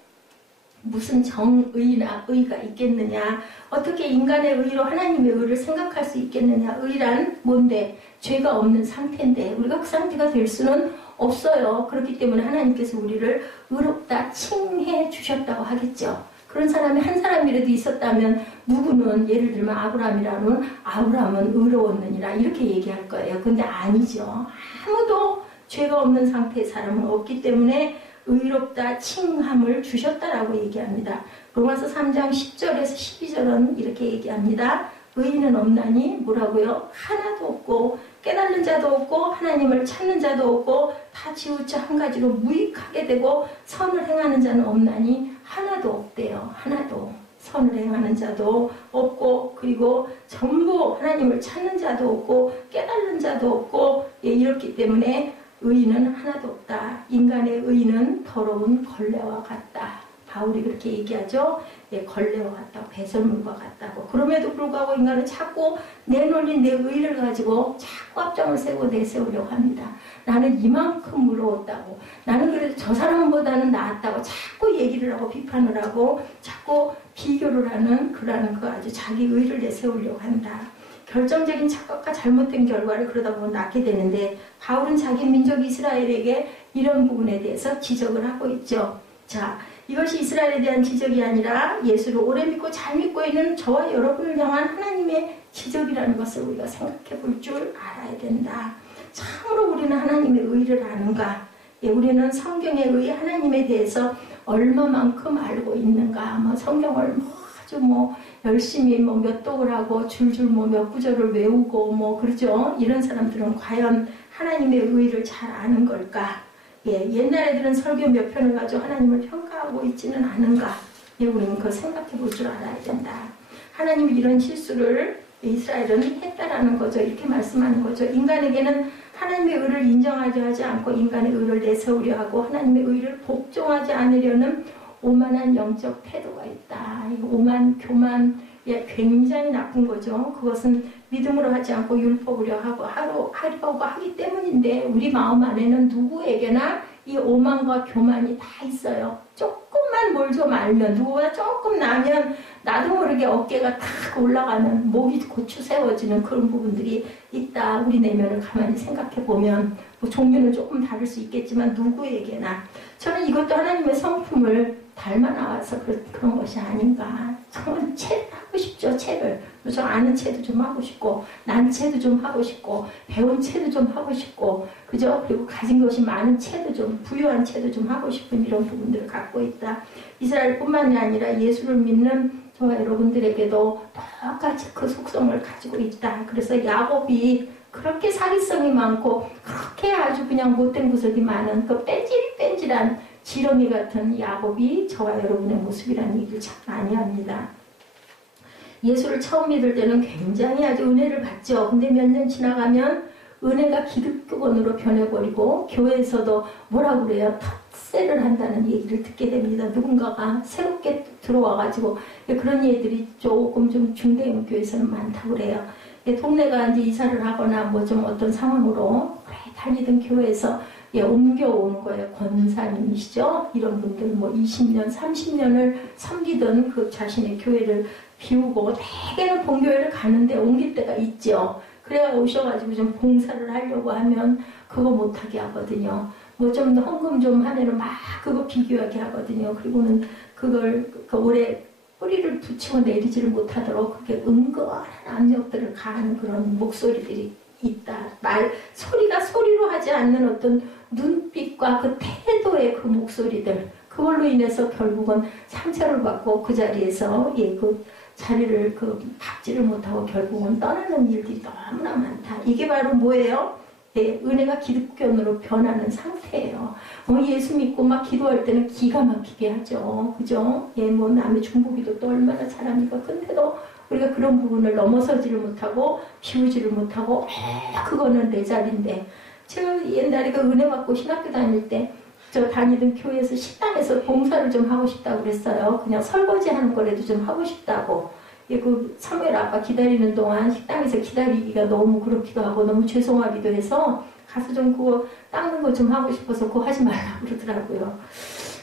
무슨 정의나 의가 있겠느냐? 어떻게 인간의 의로 하나님의 의를 생각할 수 있겠느냐? 의란 뭔데? 죄가 없는 상태인데 우리가 그 상태가 될 수는 없어요. 그렇기 때문에 하나님께서 우리를 의롭다 칭해 주셨다고 하겠죠. 그런 사람이 한 사람이라도 있었다면 누구는 예를 들면 아브라함은 의로웠느니라 이렇게 얘기할 거예요. 근데 아니죠. 아무도 죄가 없는 상태의 사람은 없기 때문에 의롭다 칭함을 주셨다라고 얘기합니다. 로마서 3장 10절에서 12절은 이렇게 얘기합니다. 의인은 없나니 뭐라고요? 하나도 없고 깨달는 자도 없고 하나님을 찾는 자도 없고 다 지우쳐 한 가지로 무익하게 되고 선을 행하는 자는 없나니 하나도 없대요. 하나도. 선을 행하는 자도 없고 그리고 전부 하나님을 찾는 자도 없고 깨달는 자도 없고 이렇기 때문에 의인은 하나도 없다. 인간의 의인은 더러운 걸레와 같다. 바울이 그렇게 얘기하죠. 걸레와 같다고, 배설물과 같다고. 그럼에도 불구하고 인간은 자꾸 내놓은 내 의를 가지고 자꾸 앞장을 세고 내세우려고 합니다. 나는 이만큼 의로웠다고. 나는 그래도 저 사람보다는 나았다고 자꾸 얘기를 하고 비판을 하고 자꾸 비교를 하는 그러는 그 아주 자기 의를 내세우려고 한다. 결정적인 착각과 잘못된 결과를 그러다 보면 낳게 되는데 바울은 자기 민족 이스라엘에게 이런 부분에 대해서 지적을 하고 있죠. 자, 이것이 이스라엘에 대한 지적이 아니라 예수를 오래 믿고 잘 믿고 있는 저와 여러분을 향한 하나님의 지적이라는 것을 우리가 생각해 볼 줄 알아야 된다. 참으로 우리는 하나님의 의를 아는가? 우리는 성경의 의 하나님에 대해서 얼마만큼 알고 있는가? 성경을 아주 열심히 몇 독을 하고 줄줄 몇 구절을 외우고 그러죠. 이런 사람들은 과연 하나님의 의를 잘 아는 걸까? 옛날 애들은 설교 몇 편을 가지고 하나님을 평가하고 있지는 않은가? 우리는 그거 생각해 볼 줄 알아야 된다. 하나님이 이런 실수를 이스라엘은 했다라는 거죠. 이렇게 말씀하는 거죠. 인간에게는 하나님의 의를 인정하지 않고 인간의 의를 내세우려 하고 하나님의 의를 복종하지 않으려는 오만한 영적 태도가 있다. 오만, 교만, 굉장히 나쁜 거죠. 그것은 믿음으로 하지 않고 율법으로 하려고 하기 때문인데 우리 마음 안에는 누구에게나 이 오만과 교만이 다 있어요. 조금만 뭘 좀 알면 누구보다 조금 나면 나도 모르게 어깨가 탁 올라가는 목이 고추 세워지는 그런 부분들이 있다. 우리 내면을 가만히 생각해 보면 종류는 조금 다를 수 있겠지만 누구에게나 저는 이것도 하나님의 성품을 닮아 나와서 그런 것이 아닌가. 정말 하고 싶죠. 책을. 저 아는 채도 좀 하고 싶고 난 채도 좀 하고 싶고 배운 채도 좀 하고 싶고 그죠? 그리고 가진 것이 많은 채도 좀 부유한 채도 좀 하고 싶은 이런 부분들을 갖고 있다. 이스라엘뿐만이 아니라 예수를 믿는 저와 여러분들에게도 똑같이 그 속성을 가지고 있다. 그래서 야곱이 그렇게 사기성이 많고 그렇게 아주 그냥 못된 구석이 많은 그 뺀질뺀질한 지렁이 같은 야곱이 저와 여러분의 모습이라는 얘기를 참 많이 합니다. 예수를 처음 믿을 때는 굉장히 아주 은혜를 받죠. 근데 몇 년 지나가면 은혜가 기득권으로 변해버리고 교회에서도 뭐라고 그래요? 텃세를 한다는 얘기를 듣게 됩니다. 누군가가 새롭게 들어와가지고 그런 얘기들이 조금 좀 중대형 교회에서는 많다고 그래요. 동네가 이제 이사를 하거나 좀 어떤 상황으로 다니던 교회에서 옮겨오는 거예요. 권사님이시죠? 이런 분들 20년, 30년을 섬기던 그 자신의 교회를 비우고 대개는 본교회를 가는데 옮길 때가 있죠. 그래야 오셔가지고 좀 봉사를 하려고 하면 그거 못하게 하거든요. 좀 헌금 좀 하면은 막 그거 비교하게 하거든요. 그리고는 그걸 오래 뿌리를 붙이고 내리지를 못하도록 그렇게 은거한 압력들을 가하는 그런 목소리들이 있다. 소리가 소리로 하지 않는 어떤 눈빛과 그 태도의 그 목소리들, 그걸로 인해서 결국은 상처를 받고 그 자리에서 그 자리를 밟지를 못하고 결국은 떠나는 일들이 너무나 많다. 이게 바로 뭐예요? 은혜가 기득권으로 변하는 상태예요. 예수 믿고 막 기도할 때는 기가 막히게 하죠. 그죠? 뭐 남의 중보기도 또 얼마나 잘합니까? 근데도 우리가 그런 부분을 넘어서지를 못하고 비우지를 못하고 그거는 내 자리인데, 제가 옛날에 은혜 받고 신학교 다닐 때 저 다니던 교회에서 식당에서 봉사를 좀 하고 싶다고 그랬어요. 그냥 설거지 하는 거라도 좀 하고 싶다고. 그 사무엘 아빠 기다리는 동안 식당에서 기다리기가 너무 그렇기도 하고 너무 죄송하기도 해서 가서 좀 그거 닦는 거 좀 하고 싶어서 그거 하지 말라고 그러더라고요.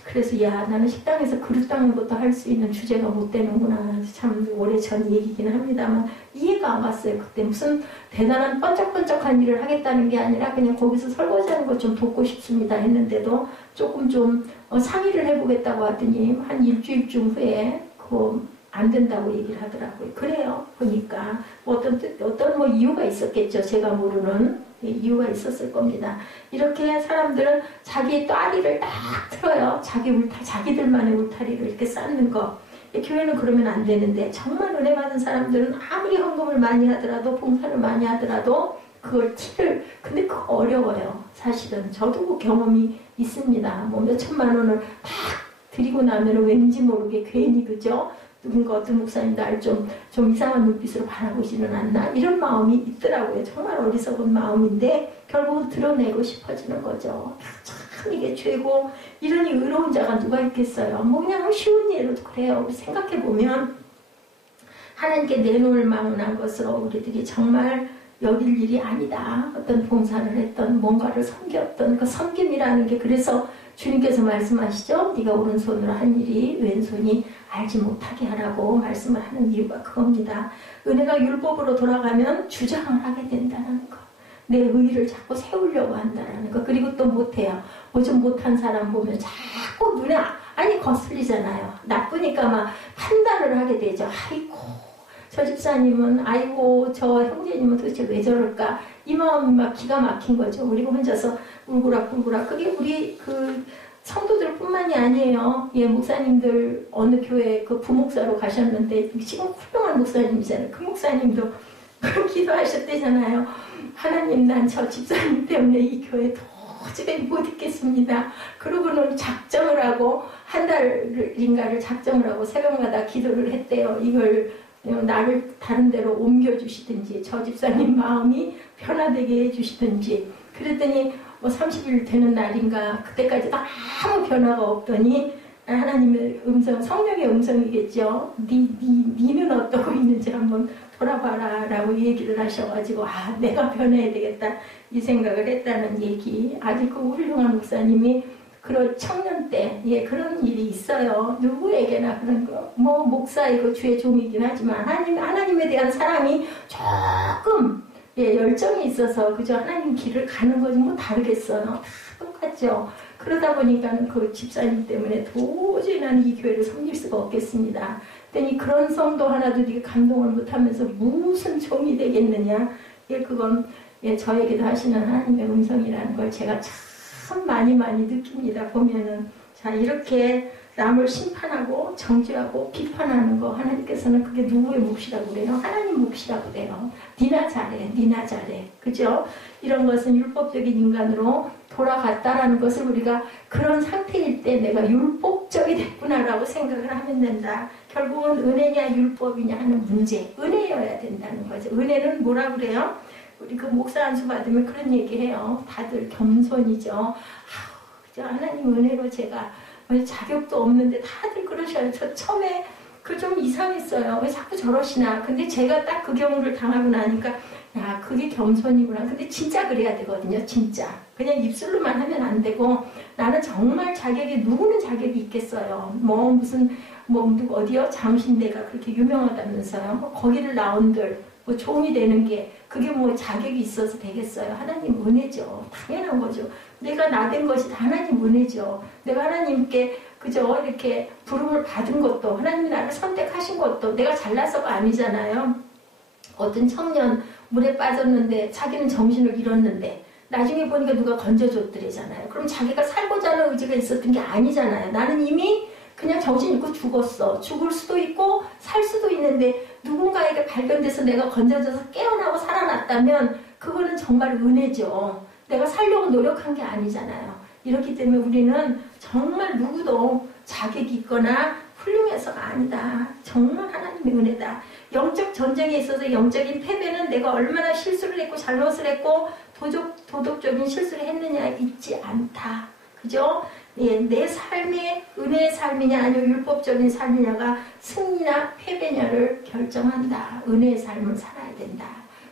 그래서 나는 식당에서 그릇 닦는 것도 할 수 있는 주제가 못 되는구나. 참 오래전 얘기긴 합니다만 이해가 안 갔어요. 그때 무슨 대단한 번쩍번쩍한 일을 하겠다는 게 아니라 그냥 거기서 설거지하는 것 좀 돕고 싶습니다 했는데도 조금 좀 상의를 해보겠다고 하더니 한 일주일쯤 후에 그거 안 된다고 얘기를 하더라고요. 그래요. 보니까 어떤 이유가 있었겠죠. 제가 모르는 이유가 있었을 겁니다. 이렇게 사람들은 자기의 따리를 딱 틀어요. 자기들만의 울타리를 이렇게 쌓는 거. 교회는 그러면 안 되는데, 정말 은혜 받은 사람들은 아무리 헌금을 많이 하더라도, 봉사를 많이 하더라도 근데 그거 어려워요. 사실은 저도 그 경험이 있습니다. 몇 천만 원을 딱 드리고 나면 왠지 모르게 괜히, 그죠? 누군가 어떤 목사님 날 좀 이상한 눈빛으로 바라보지는 않나? 이런 마음이 있더라고요. 정말 어리석은 마음인데 결국은 드러내고 싶어지는 거죠. 참 이게 죄고, 이러니 의로운 자가 누가 있겠어요. 그냥 쉬운 예로도 그래요. 생각해보면 하나님께 내놓을 만한 것으로 우리들이 정말 여길 일이 아니다. 어떤 봉사를 했던, 뭔가를 섬겼던 그 섬김이라는 게, 그래서 주님께서 말씀하시죠. 네가 오른손으로 한 일이 왼손이 알지 못하게 하라고 말씀을 하는 이유가 그겁니다. 은혜가 율법으로 돌아가면 주장을 하게 된다는 거. 내 의의를 자꾸 세우려고 한다는 거. 그리고 또 못해요. 좀 못한 사람 보면 자꾸 눈에 거슬리잖아요. 나쁘니까 막 판단을 하게 되죠. 아이고, 저 집사님은, 아이고, 저 형제님은 도대체 왜 저럴까? 이 마음이 막 기가 막힌 거죠. 우리가 혼자서 울고락. 그게 우리 성도들 뿐만이 아니에요. 목사님들 어느 교회 부목사로 가셨는데, 지금 훌륭한 목사님이잖아요. 그 목사님도 기도하셨대잖아요. 하나님, 난 저 집사님 때문에 이 교회 도저히 못 있겠습니다. 그러고는 작정을 하고, 한 달인가를 작정을 하고 새벽마다 기도를 했대요. 이걸 나를 다른 데로 옮겨주시든지, 저 집사님 마음이 변화되게 해주시든지. 그랬더니 30일 되는 날인가, 그때까지 아무 변화가 없더니 하나님의 음성, 성령의 음성이겠죠. 니는 어떠고 있는지 한번 돌아봐라 라고 얘기를 하셔가지고, 내가 변해야 되겠다 이 생각을 했다는 얘기. 아주 그 훌륭한 목사님이 그런 청년 때 그런 일이 있어요. 누구에게나 그런 거. 목사이고 주의 종이긴 하지만 하나님에 대한 사랑이 조금 열정이 있어서 그저 하나님 길을 가는 거지 다르겠어요. 똑같죠. 그러다 보니까는 그 집사님 때문에 도저히 나는 이 교회를 섬길 수가 없겠습니다. 그랬더니 그런 성도 하나도 네가 감동을 못하면서 무슨 종이 되겠느냐. 그건 저에게도 하시는 하나님의 음성이라는 걸 제가 참 많이 느낍니다. 보면은, 자, 이렇게 남을 심판하고 정죄하고 비판하는 거, 하나님께서는 그게 누구의 몫이라고 그래요? 하나님 몫이라고 그래요. 니나 잘해. 그죠? 이런 것은 율법적인 인간으로 돌아갔다라는 것을 우리가 그런 상태일 때 내가 율법적이 됐구나라고 생각을 하면 된다. 결국은 은혜냐 율법이냐 하는 문제, 은혜여야 된다는 거죠. 은혜는 뭐라 그래요? 우리 목사 안수 받으면 그런 얘기해요. 다들 겸손이죠. 그죠? 하나님 은혜로 제가 자격도 없는데 다들 그러셔요. 저 처음에 좀 이상했어요. 왜 자꾸 저러시나. 근데 제가 딱 그 경우를 당하고 나니까 그게 겸손이구나. 근데 진짜 그래야 되거든요. 진짜. 그냥 입술로만 하면 안 되고, 나는 정말 누구는 자격이 있겠어요. 누구 어디요? 장신대가 그렇게 유명하다면서요. 거기를 나온들 종이 되는 게 그게 자격이 있어서 되겠어요. 하나님 은혜죠. 당연한 거죠. 내가 나된 것이 다 하나님 은혜죠. 내가 하나님께 그죠? 이렇게 부름을 받은 것도 하나님이 나를 선택하신 것도 내가 잘나서가 아니잖아요. 어떤 청년 물에 빠졌는데 자기는 정신을 잃었는데 나중에 보니까 누가 건져줬더래잖아요. 그럼 자기가 살고자 하는 의지가 있었던 게 아니잖아요. 나는 이미 그냥 정신 잃고 죽었어. 죽을 수도 있고 살 수도 있는데 누군가에게 발견돼서 내가 건져져서 깨어나고 살아났다면 그거는 정말 은혜죠. 내가 살려고 노력한 게 아니잖아요. 이렇기 때문에 우리는 정말 누구도 자격이 있거나 훌륭해서가 아니다. 정말 하나님의 은혜다. 영적 전쟁에 있어서 영적인 패배는 내가 얼마나 실수를 했고 잘못을 했고 도덕적인 실수를 했느냐 있지 않다. 그죠? 예, 내 삶의 은혜의 삶이냐 아니면 율법적인 삶이냐가 승리나 패배냐를 결정한다. 은혜의 삶을 살아야 된다.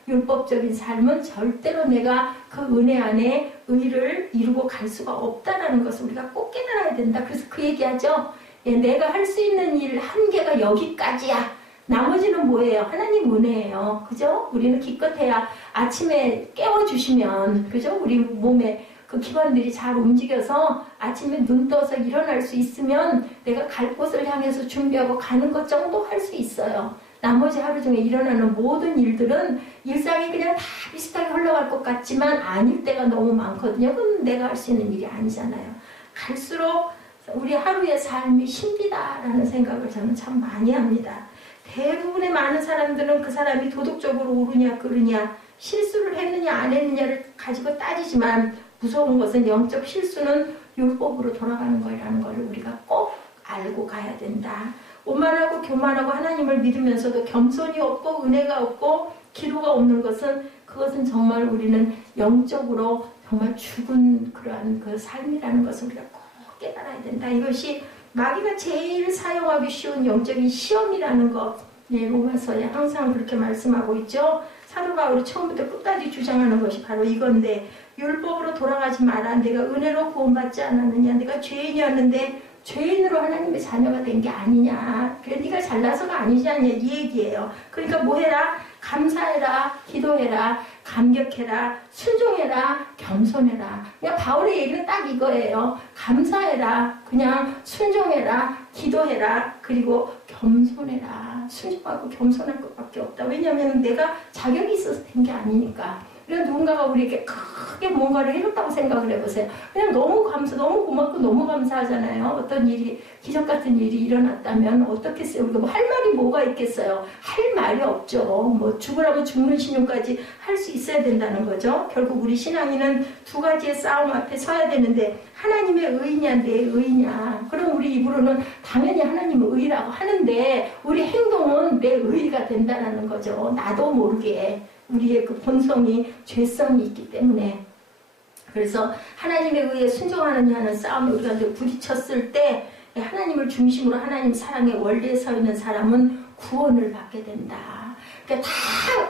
율법적인 삶은 절대로 내가 그 은혜 안에 의를 이루고 갈 수가 없다는 것을 우리가 꼭 깨달아야 된다. 그래서 그 얘기하죠. 예, 내가 할 수 있는 일 한계가 여기까지야. 나머지는 뭐예요? 하나님 은혜예요. 그죠? 우리는 기껏해야 아침에 깨워주시면, 그죠? 우리 몸에 그 기관들이 잘 움직여서 아침에 눈 떠서 일어날 수 있으면 내가 갈 곳을 향해서 준비하고 가는 것 정도 할 수 있어요. 나머지 하루 중에 일어나는 모든 일들은 일상이 그냥 다 비슷하게 흘러갈 것 같지만 아닐 때가 너무 많거든요. 그건 내가 할 수 있는 일이 아니잖아요. 갈수록 우리 하루의 삶이 힘들다라는 생각을 저는 참 많이 합니다. 대부분의 많은 사람들은 그 사람이 도덕적으로 옳으냐 그르냐 실수를 했느냐 안 했느냐를 가지고 따지지만 무서운 것은 영적 실수는 율법으로 돌아가는 거라는 걸 우리가 꼭 알고 가야 된다. 오만하고 교만하고 하나님을 믿으면서도 겸손이 없고 은혜가 없고 기도가 없는 것은 그것은 정말 우리는 영적으로 정말 죽은 그러한 그 삶이라는 것을 우리가 꼭 깨달아야 된다. 이것이 마귀가 제일 사용하기 쉬운 영적인 시험이라는 것. 예, 로마서에 항상 그렇게 말씀하고 있죠. 사도 바울이 처음부터 끝까지 주장하는 것이 바로 이건데 율법으로 돌아가지 마라. 내가 은혜로 구원받지 않았느냐. 내가 죄인이었는데 죄인으로 하나님의 자녀가 된 게 아니냐. 그래 네가 잘나서가 아니지 않냐 이 얘기예요. 그러니까 뭐 해라? 감사해라. 기도해라. 감격해라. 순종해라. 겸손해라. 그냥 바울의 얘기는 딱 이거예요. 감사해라. 그냥 순종해라. 기도해라. 그리고 겸손해라. 순종하고 겸손할 것밖에 없다. 왜냐하면 내가 자격이 있어서 된 게 아니니까. 그냥 누군가가 우리에게 크게 뭔가를 해줬다고 생각을 해보세요. 그냥 너무 너무 고맙고 너무 감사하잖아요. 어떤 일이, 기적 같은 일이 일어났다면 어떻겠어요? 우리가 뭐 할 말이 뭐가 있겠어요? 할 말이 없죠. 뭐 죽으라고 죽는 신용까지 할 수 있어야 된다는 거죠. 결국 우리 신앙인은 두 가지의 싸움 앞에 서야 되는데 하나님의 의냐 내 의냐. 그럼 우리 입으로는 당연히 하나님의 의라고 하는데 우리 행동은 내 의가 된다는 거죠. 나도 모르게. 우리의 그 본성이 죄성이 있기 때문에. 그래서 하나님의 의에 순종하느냐 하는 싸움에 우리가 부딪혔을 때 하나님을 중심으로 하나님 사랑의 원리에 서 있는 사람은 구원을 받게 된다. 그러니까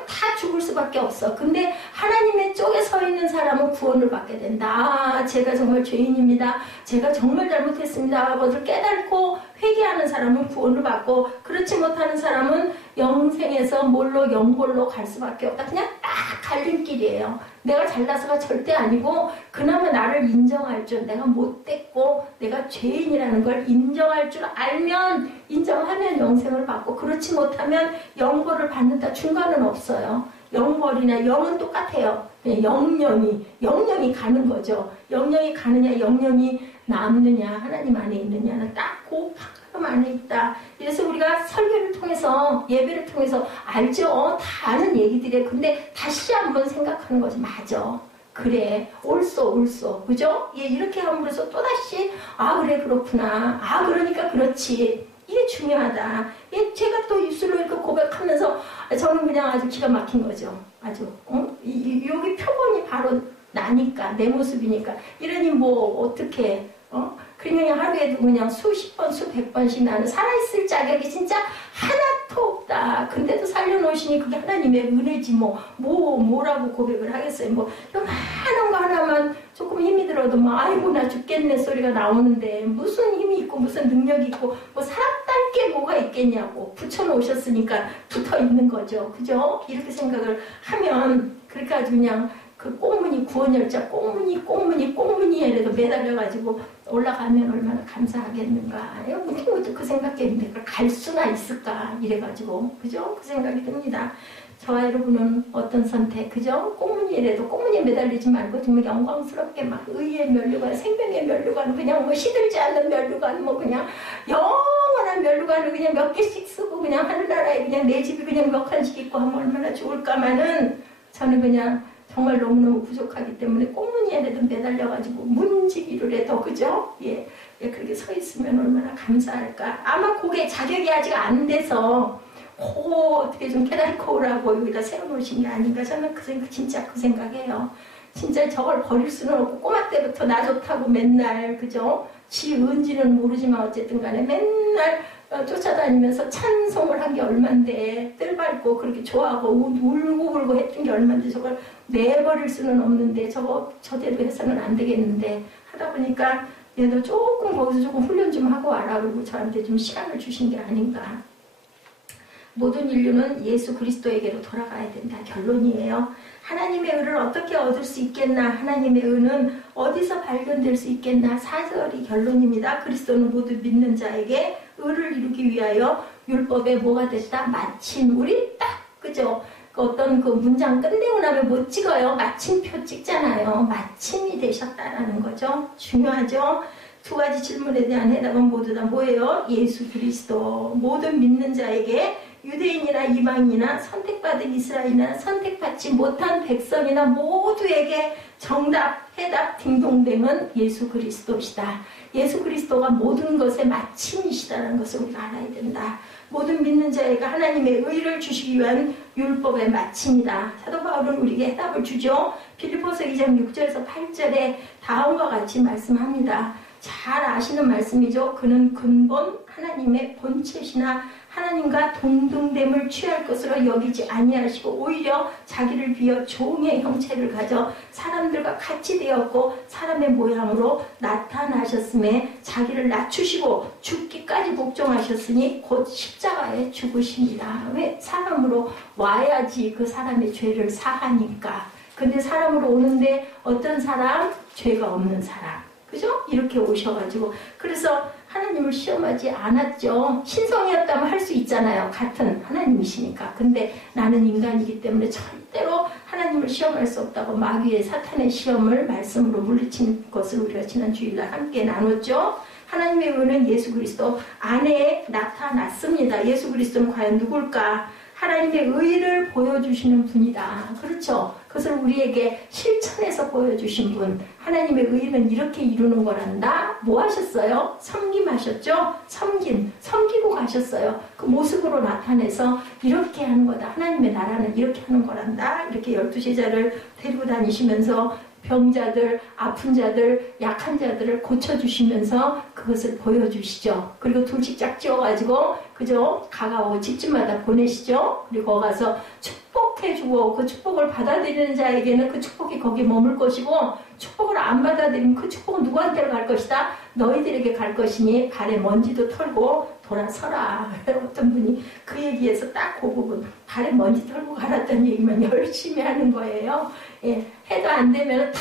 다 죽을 수밖에 없어. 근데 하나님의 쪽에 서 있는 사람은 구원을 받게 된다. 아, 제가 정말 죄인입니다. 제가 정말 잘못했습니다. 그것을 깨닫고 회개하는 사람은 구원을 받고 그렇지 못하는 사람은 영생에서 뭘로 영골로 갈 수밖에 없다. 그냥 딱 갈림길이에요. 내가 잘나서가 절대 아니고 그나마 나를 인정할 줄, 내가 못됐고 내가 죄인이라는 걸 인정할 줄 알면 인정하면 영생을 받고 그렇지 못하면 영벌을 받는다. 중간은 없어요. 영벌이나 영은 똑같아요. 영영이 가는 거죠. 영영이 가느냐 영영이 남느냐 하나님 안에 있느냐는 딱 그 방금 안에 있다. 그래서 우리가 설교를 통해서 예배를 통해서 알죠. 다 아는 얘기들이에요. 근데 다시 한번 생각하는 거지. 맞아. 그래. 옳소. 그죠? 예, 이렇게 함으로써 또다시 아 그래 그렇구나. 아 그러니까 그렇지. 이게 중요하다. 예, 제가 또 입술로 이렇게 고백하면서 저는 그냥 아주 기가 막힌 거죠. 아주 여기 표본이 바로 나니까 내 모습이니까 이러니 뭐 어떻게 그냥 하루에도 그냥 수십 번, 수백 번씩 나는 살아있을 자격이 진짜 하나도 없다. 근데도 살려놓으시니 그게 하나님의 은혜지 뭐라고 고백을 하겠어요. 뭐 요만한 거 하나만 조금 힘이 들어도 아이고 나 죽겠네 소리가 나오는데 무슨 힘이 있고 무슨 능력이 있고 뭐 사람답게 게 뭐가 있겠냐고 붙여놓으셨으니까 붙어있는 거죠. 그죠? 이렇게 생각을 하면 그렇게 아주 그냥 그 꽁무니 구원열차 꽁무니에라도 매달려가지고 올라가면 얼마나 감사하겠는가. 문득문득 그 생각했는데 갈 수나 있을까 이래가지고 그죠? 그 생각이 듭니다. 저와 여러분은 어떤 선택, 그죠? 꽁무니에라도 꽁무니에 매달리지 말고 정말 영광스럽게 막 의의 면류관, 생명의 면류관, 그냥 뭐 시들지 않는 면류관, 뭐 그냥 영원한 면류관을 그냥 몇 개씩 쓰고 그냥 하늘나라에 그냥 내 집이 그냥 몇 칸씩 있고 하면 얼마나 좋을까마는 저는 그냥 정말 너무너무 부족하기 때문에 꽁무니에라도 매달려가지고 문지기를 해도 그죠? 예, 그렇게 서 있으면 얼마나 감사할까. 아마 그게 자격이 아직 안 돼서 어떻게 좀 깨닫고 오라고 여기다 세워놓으신 게 아닌가. 저는 진짜 그 생각해요. 진짜 저걸 버릴 수는 없고 꼬마 때부터 나 좋다고 맨날 그죠? 지 은지는 모르지만 어쨌든 간에 맨날 쫓아다니면서 찬송을 한 게 얼만데 뜰 밟고 그렇게 좋아하고 울고 했던 게 얼만데 저걸 내버릴 수는 없는데 저대로 해서는 안 되겠는데 하다 보니까 얘도 조금 거기서 조금 훈련 좀 하고 와라 그러고 저한테 좀 시간을 주신 게 아닌가. 모든 인류는 예수 그리스도에게로 돌아가야 된다. 결론이에요. 하나님의 의를 어떻게 얻을 수 있겠나? 하나님의 의는 어디서 발견될 수 있겠나? 4절이 결론입니다. 그리스도는 모두 믿는 자에게 의를 이루기 위하여 율법에 뭐가 됐다? 마침. 우리 딱 그죠? 어떤 그 문장 끝내고 나면 못 찍어요. 마침표 찍잖아요. 마침이 되셨다라는 거죠. 중요하죠. 두 가지 질문에 대한 해답은 모두 다 뭐예요? 예수 그리스도. 모든 믿는 자에게 유대인이나 이방인이나 선택받은 이스라엘이나 선택받지 못한 백성이나 모두에게 정답, 해답, 딩동댕은 예수 그리스도시다. 예수 그리스도가 모든 것의 마침이시다는 것을 우리가 알아야 된다. 모든 믿는 자에게 하나님의 의를 주시기 위한 율법의 마침이다. 사도 바울은 우리에게 해답을 주죠. 빌립보서 2장 6절에서 8절에 다음과 같이 말씀합니다. 잘 아시는 말씀이죠. 그는 근본 하나님의 본체시나 하나님과 동등됨을 취할 것으로 여기지 아니하시고 오히려 자기를 비어 종의 형체를 가져 사람들과 같이 되었고 사람의 모양으로 나타나셨음에 자기를 낮추시고 죽기까지 복종하셨으니 곧 십자가에 죽으십니다. 왜? 사람으로 와야지 그 사람의 죄를 사하니까. 근데 사람으로 오는데 어떤 사람? 죄가 없는 사람. 그죠? 이렇게 오셔가지고 그래서 하나님을 시험하지 않았죠. 신성이었다면 할 수 있잖아요. 같은 하나님이시니까. 근데 나는 인간이기 때문에 절대로 하나님을 시험할 수 없다고 마귀의 사탄의 시험을 말씀으로 물리친 것을 우리가 지난 주일날 함께 나눴죠. 하나님의 의는 예수 그리스도 안에 나타났습니다. 예수 그리스도는 과연 누굴까? 하나님의 의를 보여주시는 분이다. 그렇죠? 그것을 우리에게 실천해서 보여주신 분. 하나님의 의는 이렇게 이루는 거란다. 뭐 하셨어요? 섬김하셨죠? 섬기고 가셨어요. 그 모습으로 나타내서 이렇게 하는 거다. 하나님의 나라는 이렇게 하는 거란다. 이렇게 12제자를 데리고 다니시면서 병자들, 아픈 자들, 약한 자들을 고쳐주시면서 그것을 보여주시죠. 그리고 둘씩 짝지어가지고 그죠? 가까워 집집마다 보내시죠. 그리고 가서 축복해주고 그 축복을 받아들이는 자에게는 그 축복이 거기에 머물 것이고 축복을 안 받아들이면 그 축복은 누구한테로 갈 것이다? 너희들에게 갈 것이니 발에 먼지도 털고 돌아서라. 어떤 분이 그 얘기에서 딱 그 부분 발에 먼지 털고 가랐다는 얘기만 열심히 하는 거예요. 예, 해도 안 되면 탁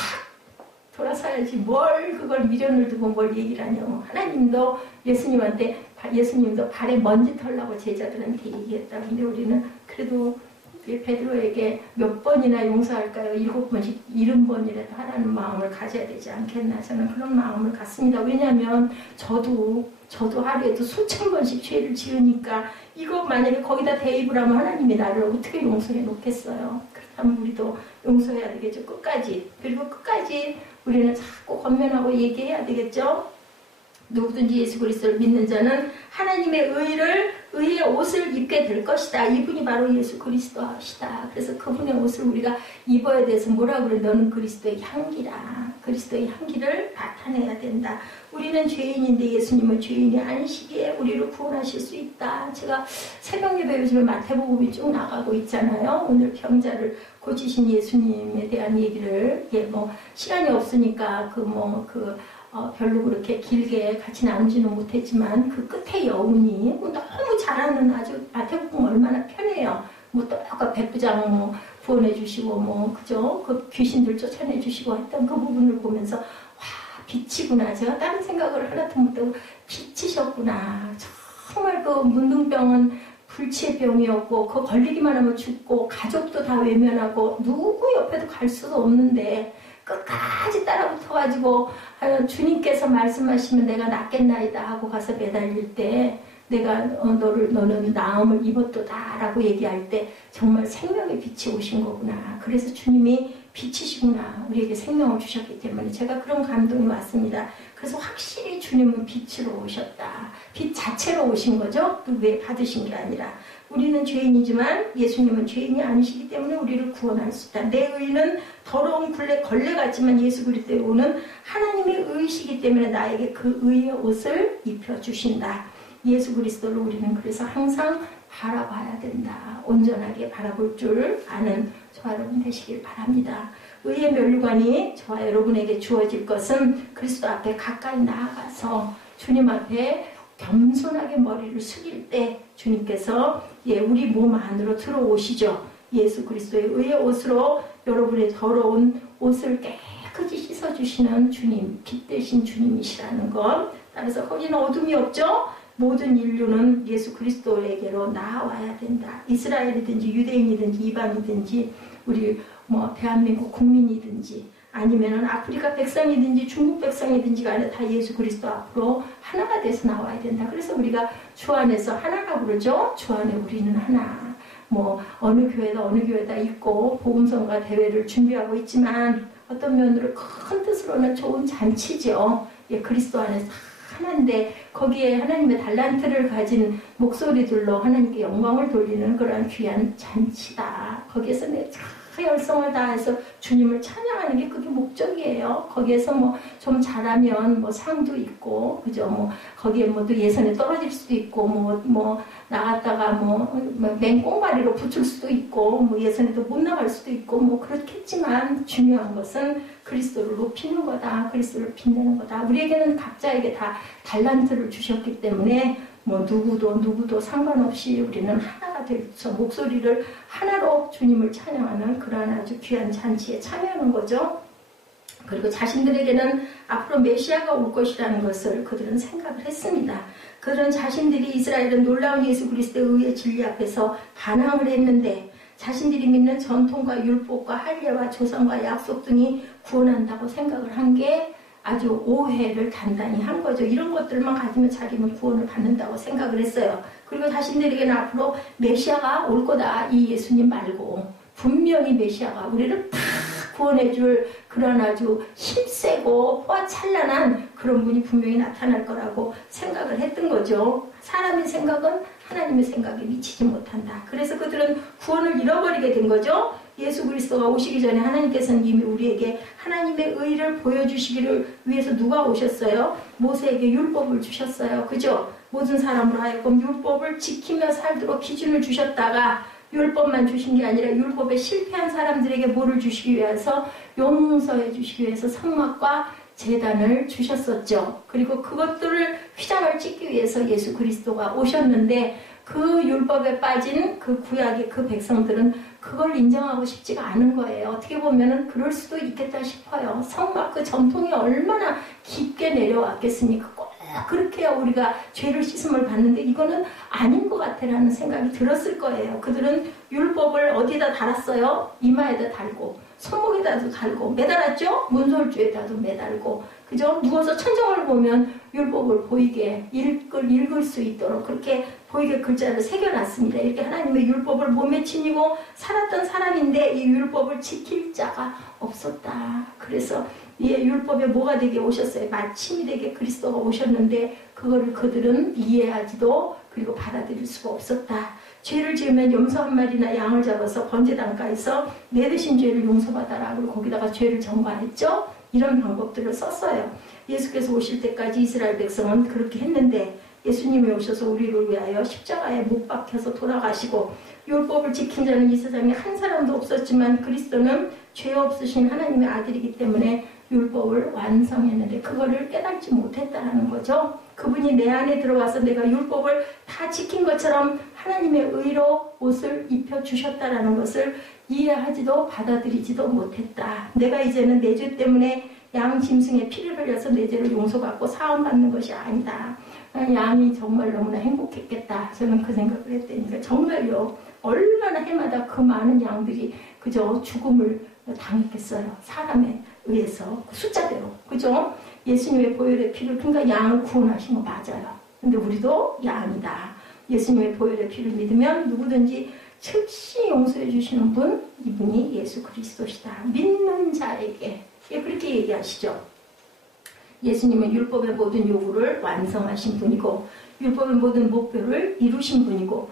돌아서야지 뭘 그걸 미련을 두고 뭘 얘기를 하냐고. 하나님도 예수님도 발에 먼지 털라고 제자들한테 얘기했다. 근데 우리는 그래도 베드로에게 몇 번이나 용서할까요? 7번씩 70번이라도 하라는 마음을 가져야 되지 않겠나. 저는 그런 마음을 갖습니다. 왜냐하면 저도 하루에도 수천 번씩 죄를 지으니까 이거 만약에 거기다 대입을 하면 하나님이 나를 어떻게 용서해 놓겠어요. 그렇다면 우리도 용서해야 되겠죠. 끝까지. 그리고 끝까지 우리는 자꾸 권면하고 얘기해야 되겠죠. 누구든지 예수 그리스도를 믿는 자는 하나님의 의의 옷을 입게 될 것이다. 이분이 바로 예수 그리스도시다. 그래서 그분의 옷을 우리가 입어야 돼서 뭐라 그래? 너는 그리스도의 향기라. 그리스도의 향기를 나타내야 된다. 우리는 죄인인데 예수님은 죄인이 아니시기에 우리를 구원하실 수 있다. 제가 새벽 예배 요즘에 마태복음이 쭉 나가고 있잖아요. 오늘 병자를 고치신 예수님에 대한 얘기를 시간이 없으니까 별로 그렇게 길게 같이 나누지는 못했지만 그 끝에 여운이 너무 잘하는 아주 마태복음 얼마나 편해요. 또 아까 백부장 구원해 주시고 뭐 그죠? 그 귀신들 쫓아내 주시고 했던 그 부분을 보면서 와, 빛이구나. 제가 다른 생각을 하나도 못하고 빛이셨구나. 정말 그 문둥병은 불치의 병이었고 그 걸리기만 하면 죽고 가족도 다 외면하고 누구 옆에도 갈 수도 없는데 끝까지 따라붙어가지고 주님께서 말씀하시면 내가 낫겠나이다 하고 가서 매달릴 때 내가 너는 나음을 입었도다라고 얘기할 때 정말 생명의 빛이 오신 거구나. 그래서 주님이 빛이시구나. 우리에게 생명을 주셨기 때문에 제가 그런 감동이 왔습니다. 그래서 확실히 주님은 빛으로 오셨다. 빛 자체로 오신 거죠. 누구에 받으신 게 아니라. 우리는 죄인이지만 예수님은 죄인이 아니시기 때문에 우리를 구원할 수 있다. 내 의는 더러운 걸레 같지만 예수 그리스도의 의는 하나님의 의이시기 때문에 나에게 그 의의 옷을 입혀주신다. 예수 그리스도를 우리는 그래서 항상 바라봐야 된다. 온전하게 바라볼 줄 아는 저와 여러분 되시길 바랍니다. 의의 면류관이 저와 여러분에게 주어질 것은 그리스도 앞에 가까이 나아가서 주님 앞에 겸손하게 머리를 숙일 때 주님께서 우리 몸 안으로 들어오시죠. 예수 그리스도의 의의 옷으로 여러분의 더러운 옷을 깨끗이 씻어주시는 주님, 빛 되신 주님이시라는 것. 따라서 거기는 어둠이 없죠. 모든 인류는 예수 그리스도에게로 나아와야 된다. 이스라엘이든지 유대인이든지 이방이든지 우리 대한민국 국민이든지 아니면은 아프리카 백성이든지 중국 백성이든지가 아니라 다 예수 그리스도 앞으로 하나가 돼서 나와야 된다. 그래서 우리가 주 안에서 하나라고 그러죠. 주 안에 우리는 하나. 어느 교회다 있고 복음성가 대회를 준비하고 있지만 어떤 면으로 큰 뜻으로는 좋은 잔치죠. 그리스도 안에서 하나인데 거기에 하나님의 달란트를 가진 목소리들로 하나님께 영광을 돌리는 그러한 귀한 잔치다. 거기에서 내 열성을 다해서 주님을 찬양하는 게 그게 목적이에요. 거기에서 좀 잘하면 상도 있고, 그죠? 거기에 또 예선에 떨어질 수도 있고, 나갔다가 맹꽁바리로 붙을 수도 있고, 예선에도 못 나갈 수도 있고, 그렇겠지만 중요한 것은 그리스도를 높이는 거다. 그리스도를 빛내는 거다. 우리에게는 각자에게 다 달란트를 주셨기 때문에 누구도 상관없이 우리는 하나가 돼서 목소리를 하나로 주님을 찬양하는 그러한 아주 귀한 잔치에 참여하는 거죠. 그리고 자신들에게는 앞으로 메시아가 올 것이라는 것을 그들은 생각을 했습니다. 그들은 자신들이 이스라엘은 놀라운 예수 그리스도의 의의 진리 앞에서 반항을 했는데 자신들이 믿는 전통과 율법과 할례와 조상과 약속 등이 구원한다고 생각을 한 게 아주 오해를 단단히 한 거죠. 이런 것들만 가지면 자기는 구원을 받는다고 생각을 했어요. 그리고 자신들에게는 앞으로 메시아가 올 거다. 이 예수님 말고 분명히 메시아가 우리를 다 구원해줄 그런 아주 힘세고 포화찬란한 그런 분이 분명히 나타날 거라고 생각을 했던 거죠. 사람의 생각은 하나님의 생각에 미치지 못한다. 그래서 그들은 구원을 잃어버리게 된 거죠. 예수 그리스도가 오시기 전에 하나님께서는 이미 우리에게 하나님의 의를 보여주시기를 위해서 누가 오셨어요? 모세에게 율법을 주셨어요. 그죠? 모든 사람으로 하여금 율법을 지키며 살도록 기준을 주셨다가 율법만 주신 게 아니라 율법에 실패한 사람들에게 뭐를 주시기 위해서 용서해 주시기 위해서 성막과 제단을 주셨었죠. 그리고 그것들을 휘장을 찍기 위해서 예수 그리스도가 오셨는데 그 율법에 빠진 그 구약의 그 백성들은 그걸 인정하고 싶지가 않은 거예요. 어떻게 보면은 그럴 수도 있겠다 싶어요. 성막 그 전통이 얼마나 깊게 내려왔겠습니까? 꼭 그렇게 해야 우리가 죄를 씻음을 받는데 이거는 아닌 것 같아라는 생각이 들었을 거예요. 그들은 율법을 어디다 달았어요? 이마에다 달고 손목에다도 달고 매달았죠? 문설주에다도 매달고 그죠? 누워서 천정을 보면 율법을 보이게 읽을 수 있도록 그렇게 보이게 글자를 새겨놨습니다. 이렇게 하나님의 율법을 몸에 지니고 살았던 사람인데 이 율법을 지킬 자가 없었다. 그래서 이 율법에 뭐가 되게 오셨어요? 마침이 되게 그리스도가 오셨는데 그거를 그들은 이해하지도 그리고 받아들일 수가 없었다. 죄를 지으면 염소 한 마리나 양을 잡아서 번제단가에서 내 대신 죄를 용서받아라. 그리고 거기다가 죄를 전가했죠. 이런 방법들을 썼어요. 예수께서 오실 때까지 이스라엘 백성은 그렇게 했는데 예수님이 오셔서 우리를 위하여 십자가에 못 박혀서 돌아가시고 율법을 지킨 자는 이 세상에 한 사람도 없었지만 그리스도는 죄 없으신 하나님의 아들이기 때문에 율법을 완성했는데 그거를 깨닫지 못했다라는 거죠. 그분이 내 안에 들어와서 내가 율법을 다 지킨 것처럼 하나님의 의로 옷을 입혀주셨다라는 것을 이해하지도 받아들이지도 못했다. 내가 이제는 내 죄 때문에 양 짐승의 피를 흘려서 내 죄를 용서받고 사함받는 것이 아니다. 양이 정말 너무나 행복했겠다. 저는 그 생각을 했다니까. 정말요. 얼마나 해마다 그 많은 양들이 그저 죽음을 당했겠어요. 사람에 의해서. 숫자대로. 그죠? 예수님의 보혈의 피를, 그러니까 양을 구원하신 거 맞아요. 근데 우리도 양이다. 예수님의 보혈의 피를 믿으면 누구든지 즉시 용서해 주시는 분, 이분이 예수 그리스도시다. 믿는 자에게. 그렇게 얘기하시죠. 예수님은 율법의 모든 요구를 완성하신 분이고 율법의 모든 목표를 이루신 분이고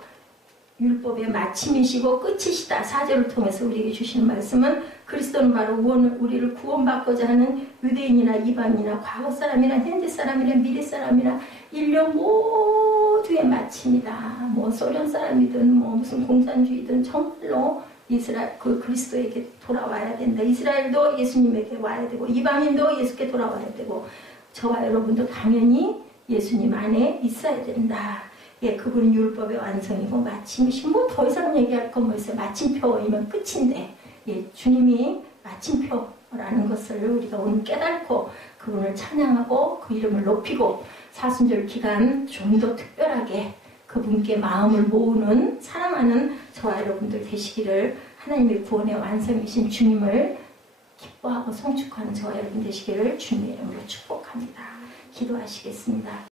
율법의 마침이시고 끝이시다. 4절을 통해서 우리에게 주시는 말씀은 그리스도는 바로 우리를 구원받고자 하는 유대인이나 이방인이나 과거 사람이나 현재 사람이나 미래 사람이나 인류 모두의 마침이다. 뭐 소련 사람이든 뭐 무슨 공산주의든 정말로 이스라엘 그 그리스도에게 돌아와야 된다. 이스라엘도 예수님에게 와야 되고 이방인도 예수께 돌아와야 되고 저와 여러분도 당연히 예수님 안에 있어야 된다. 그분은 율법의 완성이고 마침이시고 뭐 더 이상 얘기할 건 뭐 있어요. 마침표이면 끝인데 주님이 마침표라는 것을 우리가 오늘 깨닫고 그분을 찬양하고 그 이름을 높이고 사순절 기간 좀 더 특별하게 그분께 마음을 모으는 사랑하는 저와 여러분들 되시기를 하나님의 구원의 완성이신 주님을 기뻐하고 성축하는 저와 여러분 되시기를 주님의 이름으로 축복합니다. 기도하시겠습니다.